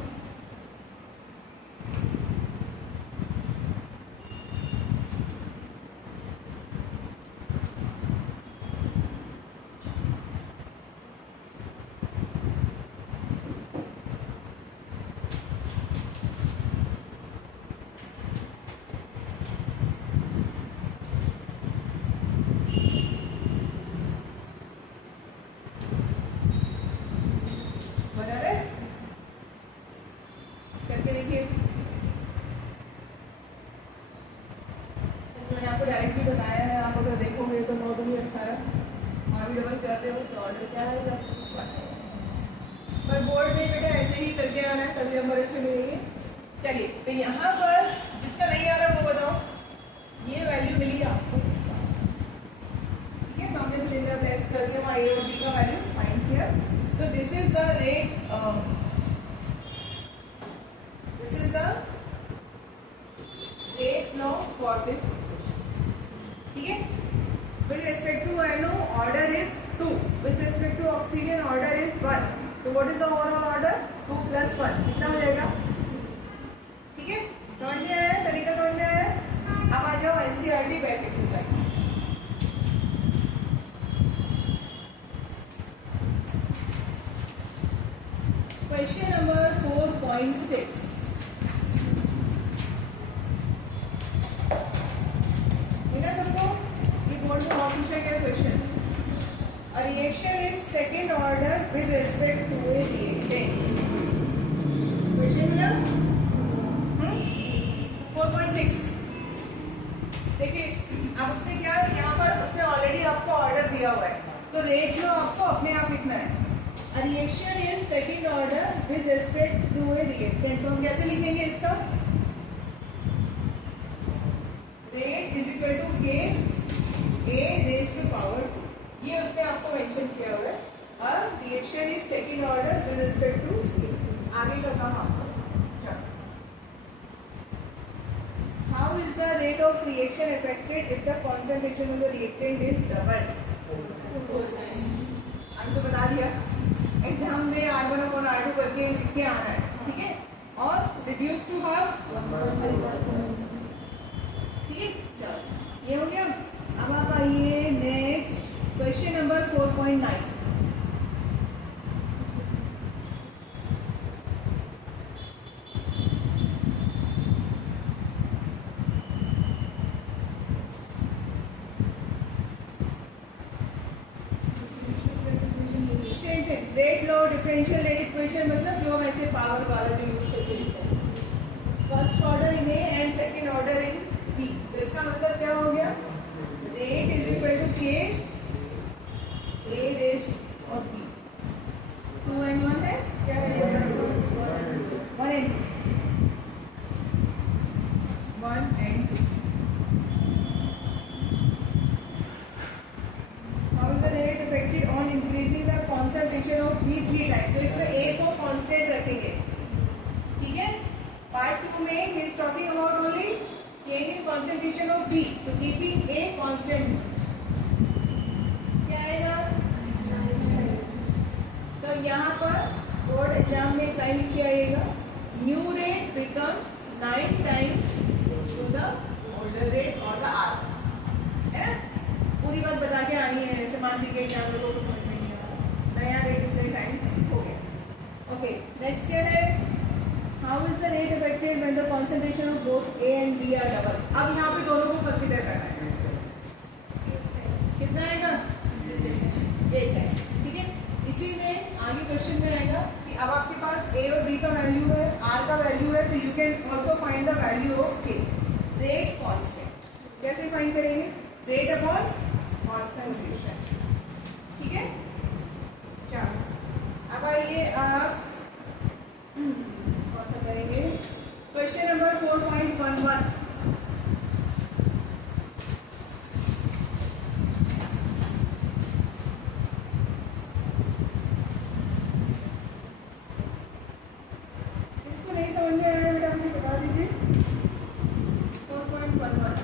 डायरेक्टली बताया है, आप अगर देखोगे तो 9 दूनी 18, वहाँ भी डबल करते हो तो ऑर्डर क्या आएगा, पर बोर्ड में बेटा ऐसे ही करके आना है, तभी नंबर इसमें मिलेंगे। चलिए तो यहाँ पर जिसका नहीं आ रहा वो बताओ, ये वैल्यू मिली आपको, ठीक है, तो हमने सिलेंडर प्लेस कर दिया, वहाँ ए और बी का वैल्यू फाइंड किया। तो this is the rate, this is the rate law for this, ठीक है। With respect to N O order is 2, with respect to oxygen order is 1, तो what is the overall order, 2 + 1 कितना हो जाएगा, ठीक है। समझ में आया, तरीका समझ में आया। अब आ जाओ NCERT back exercise. Question number 4.6, मिला सबको, ये बोर्ड में बहुत पूछा गया question. A reaction is second order with respect to a reactant. Question मिला 4.6। देखिए अब उसने क्या, यहाँ पर उसने ऑलरेडी आपको ऑर्डर दिया हुआ है, तो रेट लो आपको अपने आप लिखना है। A reaction is second order with respect to a reactant, तो हम कैसे लिखेंगे इसका, रेट इज इक्वल टू के ए रेज टू पावर 2, ये उसने आपको मेंशन किया हुआ है। और reaction is second order with respect to, आगे का काम आपको। How is the rate of reaction affected if the concentration of the reactant is double, आपको बता दिया एग्जाम में R1/R2 करके लिख के आना है, ठीक है, और रिड्यूस टू हाफ, ठीक है। चलो ये हो गया। अब आप आइए नेक्स्ट क्वेश्चन नंबर 4.9। रेट लो, डिफरेंशियल रेट इक्वेशन, मतलब जो हम ऐसे पावर वाला जो यूज करके लिखते हैं, first order in A and second order in B, तो इसका मतलब क्या हो गया, रेट इज इक्वल टू के ए रेज और बी, 2 and 1 है, क्या रहेगा 1 and 2, 1 and 2। How is the rate affected on increasing the concentration of B 3 times, तो इसमें A को कांस्टेंट रखेंगे, ठीक है। पार्ट 2 में he is talking about only change in concentration of B, तो keeping A constant, क्या आएगा, तो यहाँ पर बोर्ड एग्जाम में एक लाइन लिख के आइएगा, new rate becomes 9 times to the older rate और the R, है ना, पूरी बात बता के आनी है, ऐसे मान लीजिए कि आप लोगों को समझ में नहीं आ रहा, नया रेट इतने टाइम हो गया। ओके नेक्स्ट क्या है, how is the rate affected when the concentration of both A and B are double, अब यहाँ पे दोनों को कंसीडर करना है, कितना आएगा 8 टाइम, ठीक है। इसी में आगे क्वेश्चन में आएगा कि अब आपके पास ए और बी का वैल्यू है, आर का वैल्यू है, तो you can also find the value of के, रेट कांस्टेंट, कैसे फाइंड करेंगे, रेट अपॉन कॉन्सेंट्रेशन, ठीक है। चलो अब आइए आप कौन सा करेंगे, क्वेश्चन नंबर 4.11। इसको नहीं समझ में आया बेटा मुझे बता दीजिए, 4.11।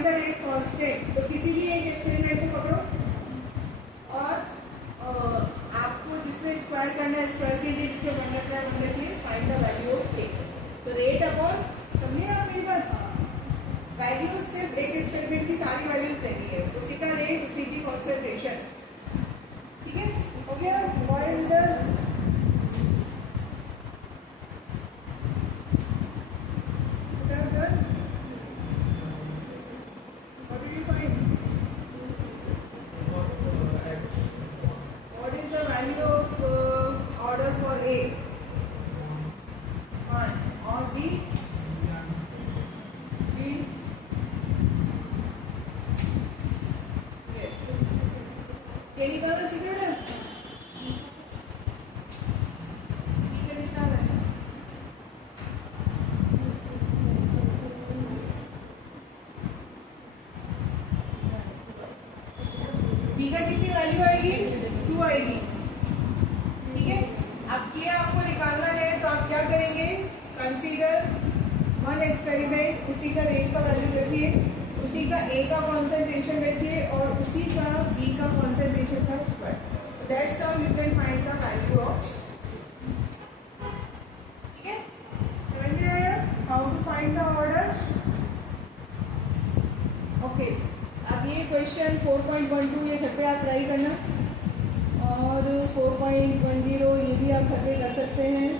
Find the rate constant. तो किसी भी एक एक्सपेरिमेंट को पकड़ो और आपको जिसमें स्क्वायर करना है स्क्वायर कीजिए, जिसमें 1 रखना है 1 रखिए, फाइंड द वैल्यू ऑफ ए। तो रेट अपॉन, समझिए आप मेरी बात, वैल्यू सिर्फ एक एक्सपेरिमेंट की सारी वैल्यूज लेनी है, उसी का रेट उसी की कॉन्सेंट्रेशन। ठीक है, हो गया। बॉयल द बी का कितनी वैल्यू आएगी? 2 आएगी। ठीक है, अब ये आपको निकालना है तो आप क्या करेंगे? कंसीडर 1 एक्सपेरिमेंट, उसी का रेट का वैल्यू रखिए, उसी का ए का कॉन्सेंट्रेशन रखिए और उसी का बी का कॉन्सेंट्रेशन का square. That's how you can find the value of. ठीक है, समझ में आया how to find the order? Okay, अब ये क्वेश्चन 4.12 ये घर पे आप ट्राई करना और 4.10 ये भी आप घर पे कर सकते हैं।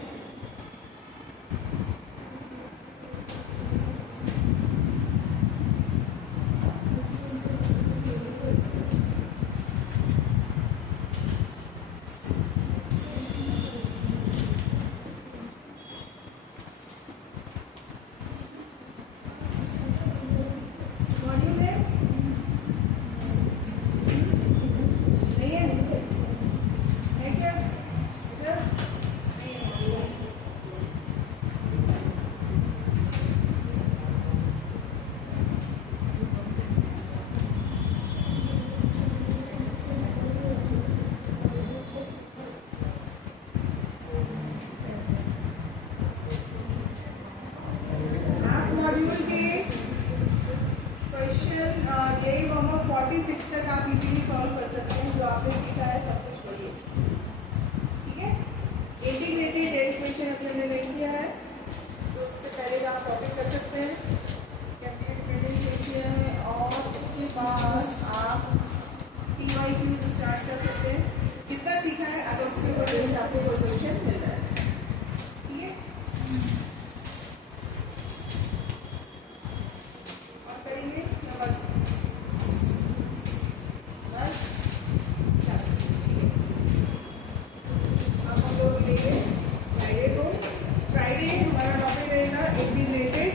फ्राइडे हमारा टॉपिक रहेगा इंटीग्रेटेड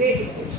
रेट इक्वेशन।